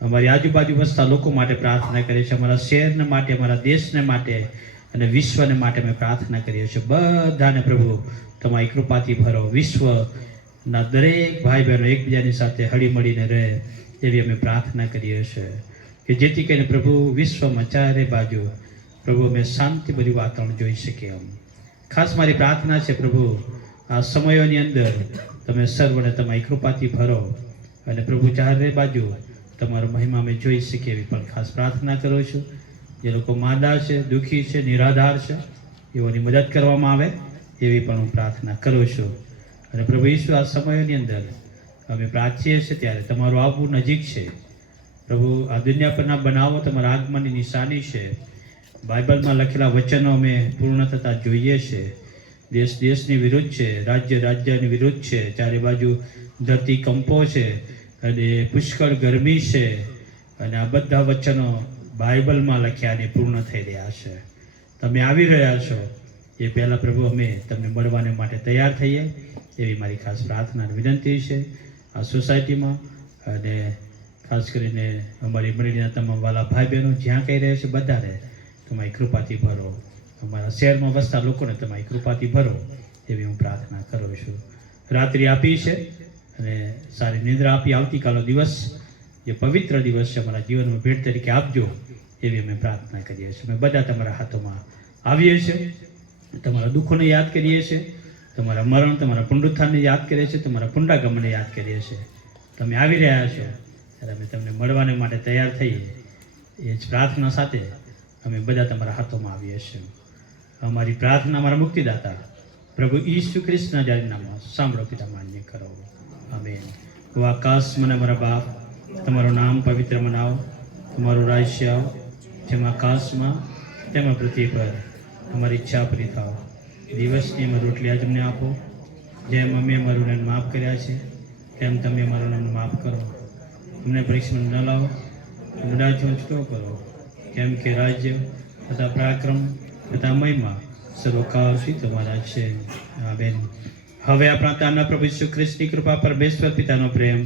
અમારી આજુબાજુ વસતા લોકો માટે પ્રાર્થના કરીએ છીએ, અમારા શહેરને માટે, અમારા દેશને માટે અને વિશ્વને માટે અમે પ્રાર્થના કરીએ છીએ. બધાને પ્રભુ તમારી કૃપાથી ભરો. વિશ્વના દરેક ભાઈ બહેનો એકબીજાની સાથે હળીમળીને રહે એવી અમે પ્રાર્થના કરીએ છીએ કે જેથી કરીને પ્રભુ વિશ્વમાં ચારે બાજુ પ્રભુ અમે શાંતિભર્યું વાતાવરણ જોઈ શકીએ. ખાસ મારી પ્રાર્થના છે પ્રભુ આ સમયોની અંદર તમે સર્વને તમારી કૃપાથી ભરો અને પ્રભુ ચારે બાજુ તમારો મહિમા અમે જોઈ શકીએ એવી પણ ખાસ પ્રાર્થના કરું છું. જે લોકો માંદા છે, દુઃખી છે, નિરાધાર છે, એઓની મદદ કરવામાં આવે એવી પણ હું પ્રાર્થના કરું છું. અને પ્રભુ ઈશ્વર આ સમયોની અંદર અમે પ્રાર્થીએ છીએ ત્યારે તમારું આવવું નજીક છે. પ્રભુ આ દુનિયા પરના બનાવો તમારા આગમનની નિશાની છે. બાઇબલમાં લખેલા વચનો અમે પૂર્ણ થતા જોઈએ છે. દેશ દેશની વિરુદ્ધ છે, રાજ્ય રાજ્યની વિરુદ્ધ છે, ચારે બાજુ ધરતી કંપો છે અને પુષ્કળ ગરમી છે. અને આ બધા વચનો બાઇબલમાં લખ્યા અને પૂર્ણ થઈ રહ્યા છે. તમે આવી રહ્યા છો એ પહેલાં પ્રભુ અમે તમને મળવાને માટે તૈયાર થઈએ એવી મારી ખાસ પ્રાર્થના અને વિનંતી છે આ સોસાયટીમાં. અને ખાસ કરીને અમારી મંડળીના તમામ વાલા ભાઈ બહેનો જ્યાં કહી રહ્યા છે બધાને તમારી કૃપાથી ભરો. અમારા શહેરમાં વસતા લોકોને તમારી કૃપાથી ભરો એવી હું પ્રાર્થના કરું છું. રાત્રિ આપી છે અને સારી નિંદ્રા આપી આવતીકાલનો દિવસ જે પવિત્ર દિવસ છે અમારા જીવનમાં ભેટ તરીકે આપજો એવી અમે પ્રાર્થના કરીએ છીએ. અમે બધા તમારા હાથોમાં આવીએ છીએ, તમારા દુઃખોને યાદ કરીએ છીએ, તમારા મરણ, તમારા પુનરુત્થાનને યાદ કરીએ છીએ, તમારા પુનરાગમનને યાદ કરીએ છીએ. તમે આવી રહ્યા છો ત્યારે અમે તમને મળવાને માટે તૈયાર થઈએ એ જ પ્રાર્થના સાથે અમે બધા તમારા હાથોમાં આવીએ છીએ. અમારી પ્રાર્થના અમારા મુક્તિદાતા પ્રભુ ઈસુ ખ્રિસ્તના જારી નામમાં સાંભળો પિતા માન્ય કરો. આમેન. ઓ આકાશ મને અમારા બાપ, તમારું નામ પવિત્ર મનાવો, તમારું રાજ્ય આવો, જેમ આકાશમાં તેમાં પૃથ્વી પર અમારી ઈચ્છા પૂરી થાવ. દિવસની અમારી રોટલી આજ અમને આપો, જેમ અમે અમારું નામ માફ કર્યા છે તેમ તમે અમારું નામ માફ કરો. અમને પરીક્ષામાં ન લાવો, બધા છૂટો કરો, કેમ કે રાજ્ય તથા પરાક્રમ તથા મહિમા સર્વકાળ સુધી તમારા છે. આમેન. હવે આપણા તારના પ્રભુ ઈસુ ખ્રિસ્તની કૃપા, પરમેશ્વર પિતાનો પ્રેમ,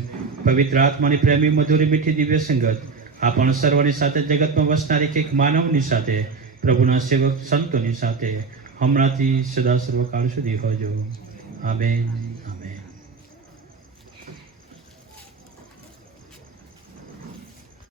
પવિત્ર આત્માની પ્રેમી મધુરી મીઠી દિવ્ય સંગત આપણ સર્વની સાથે જગતમાં વસનાર એક માનવની સાથે પ્રભુના સેવક સંતોની સાથે હમણાંથી સદા સર્વકાળ સુધી હોજો. આમેન.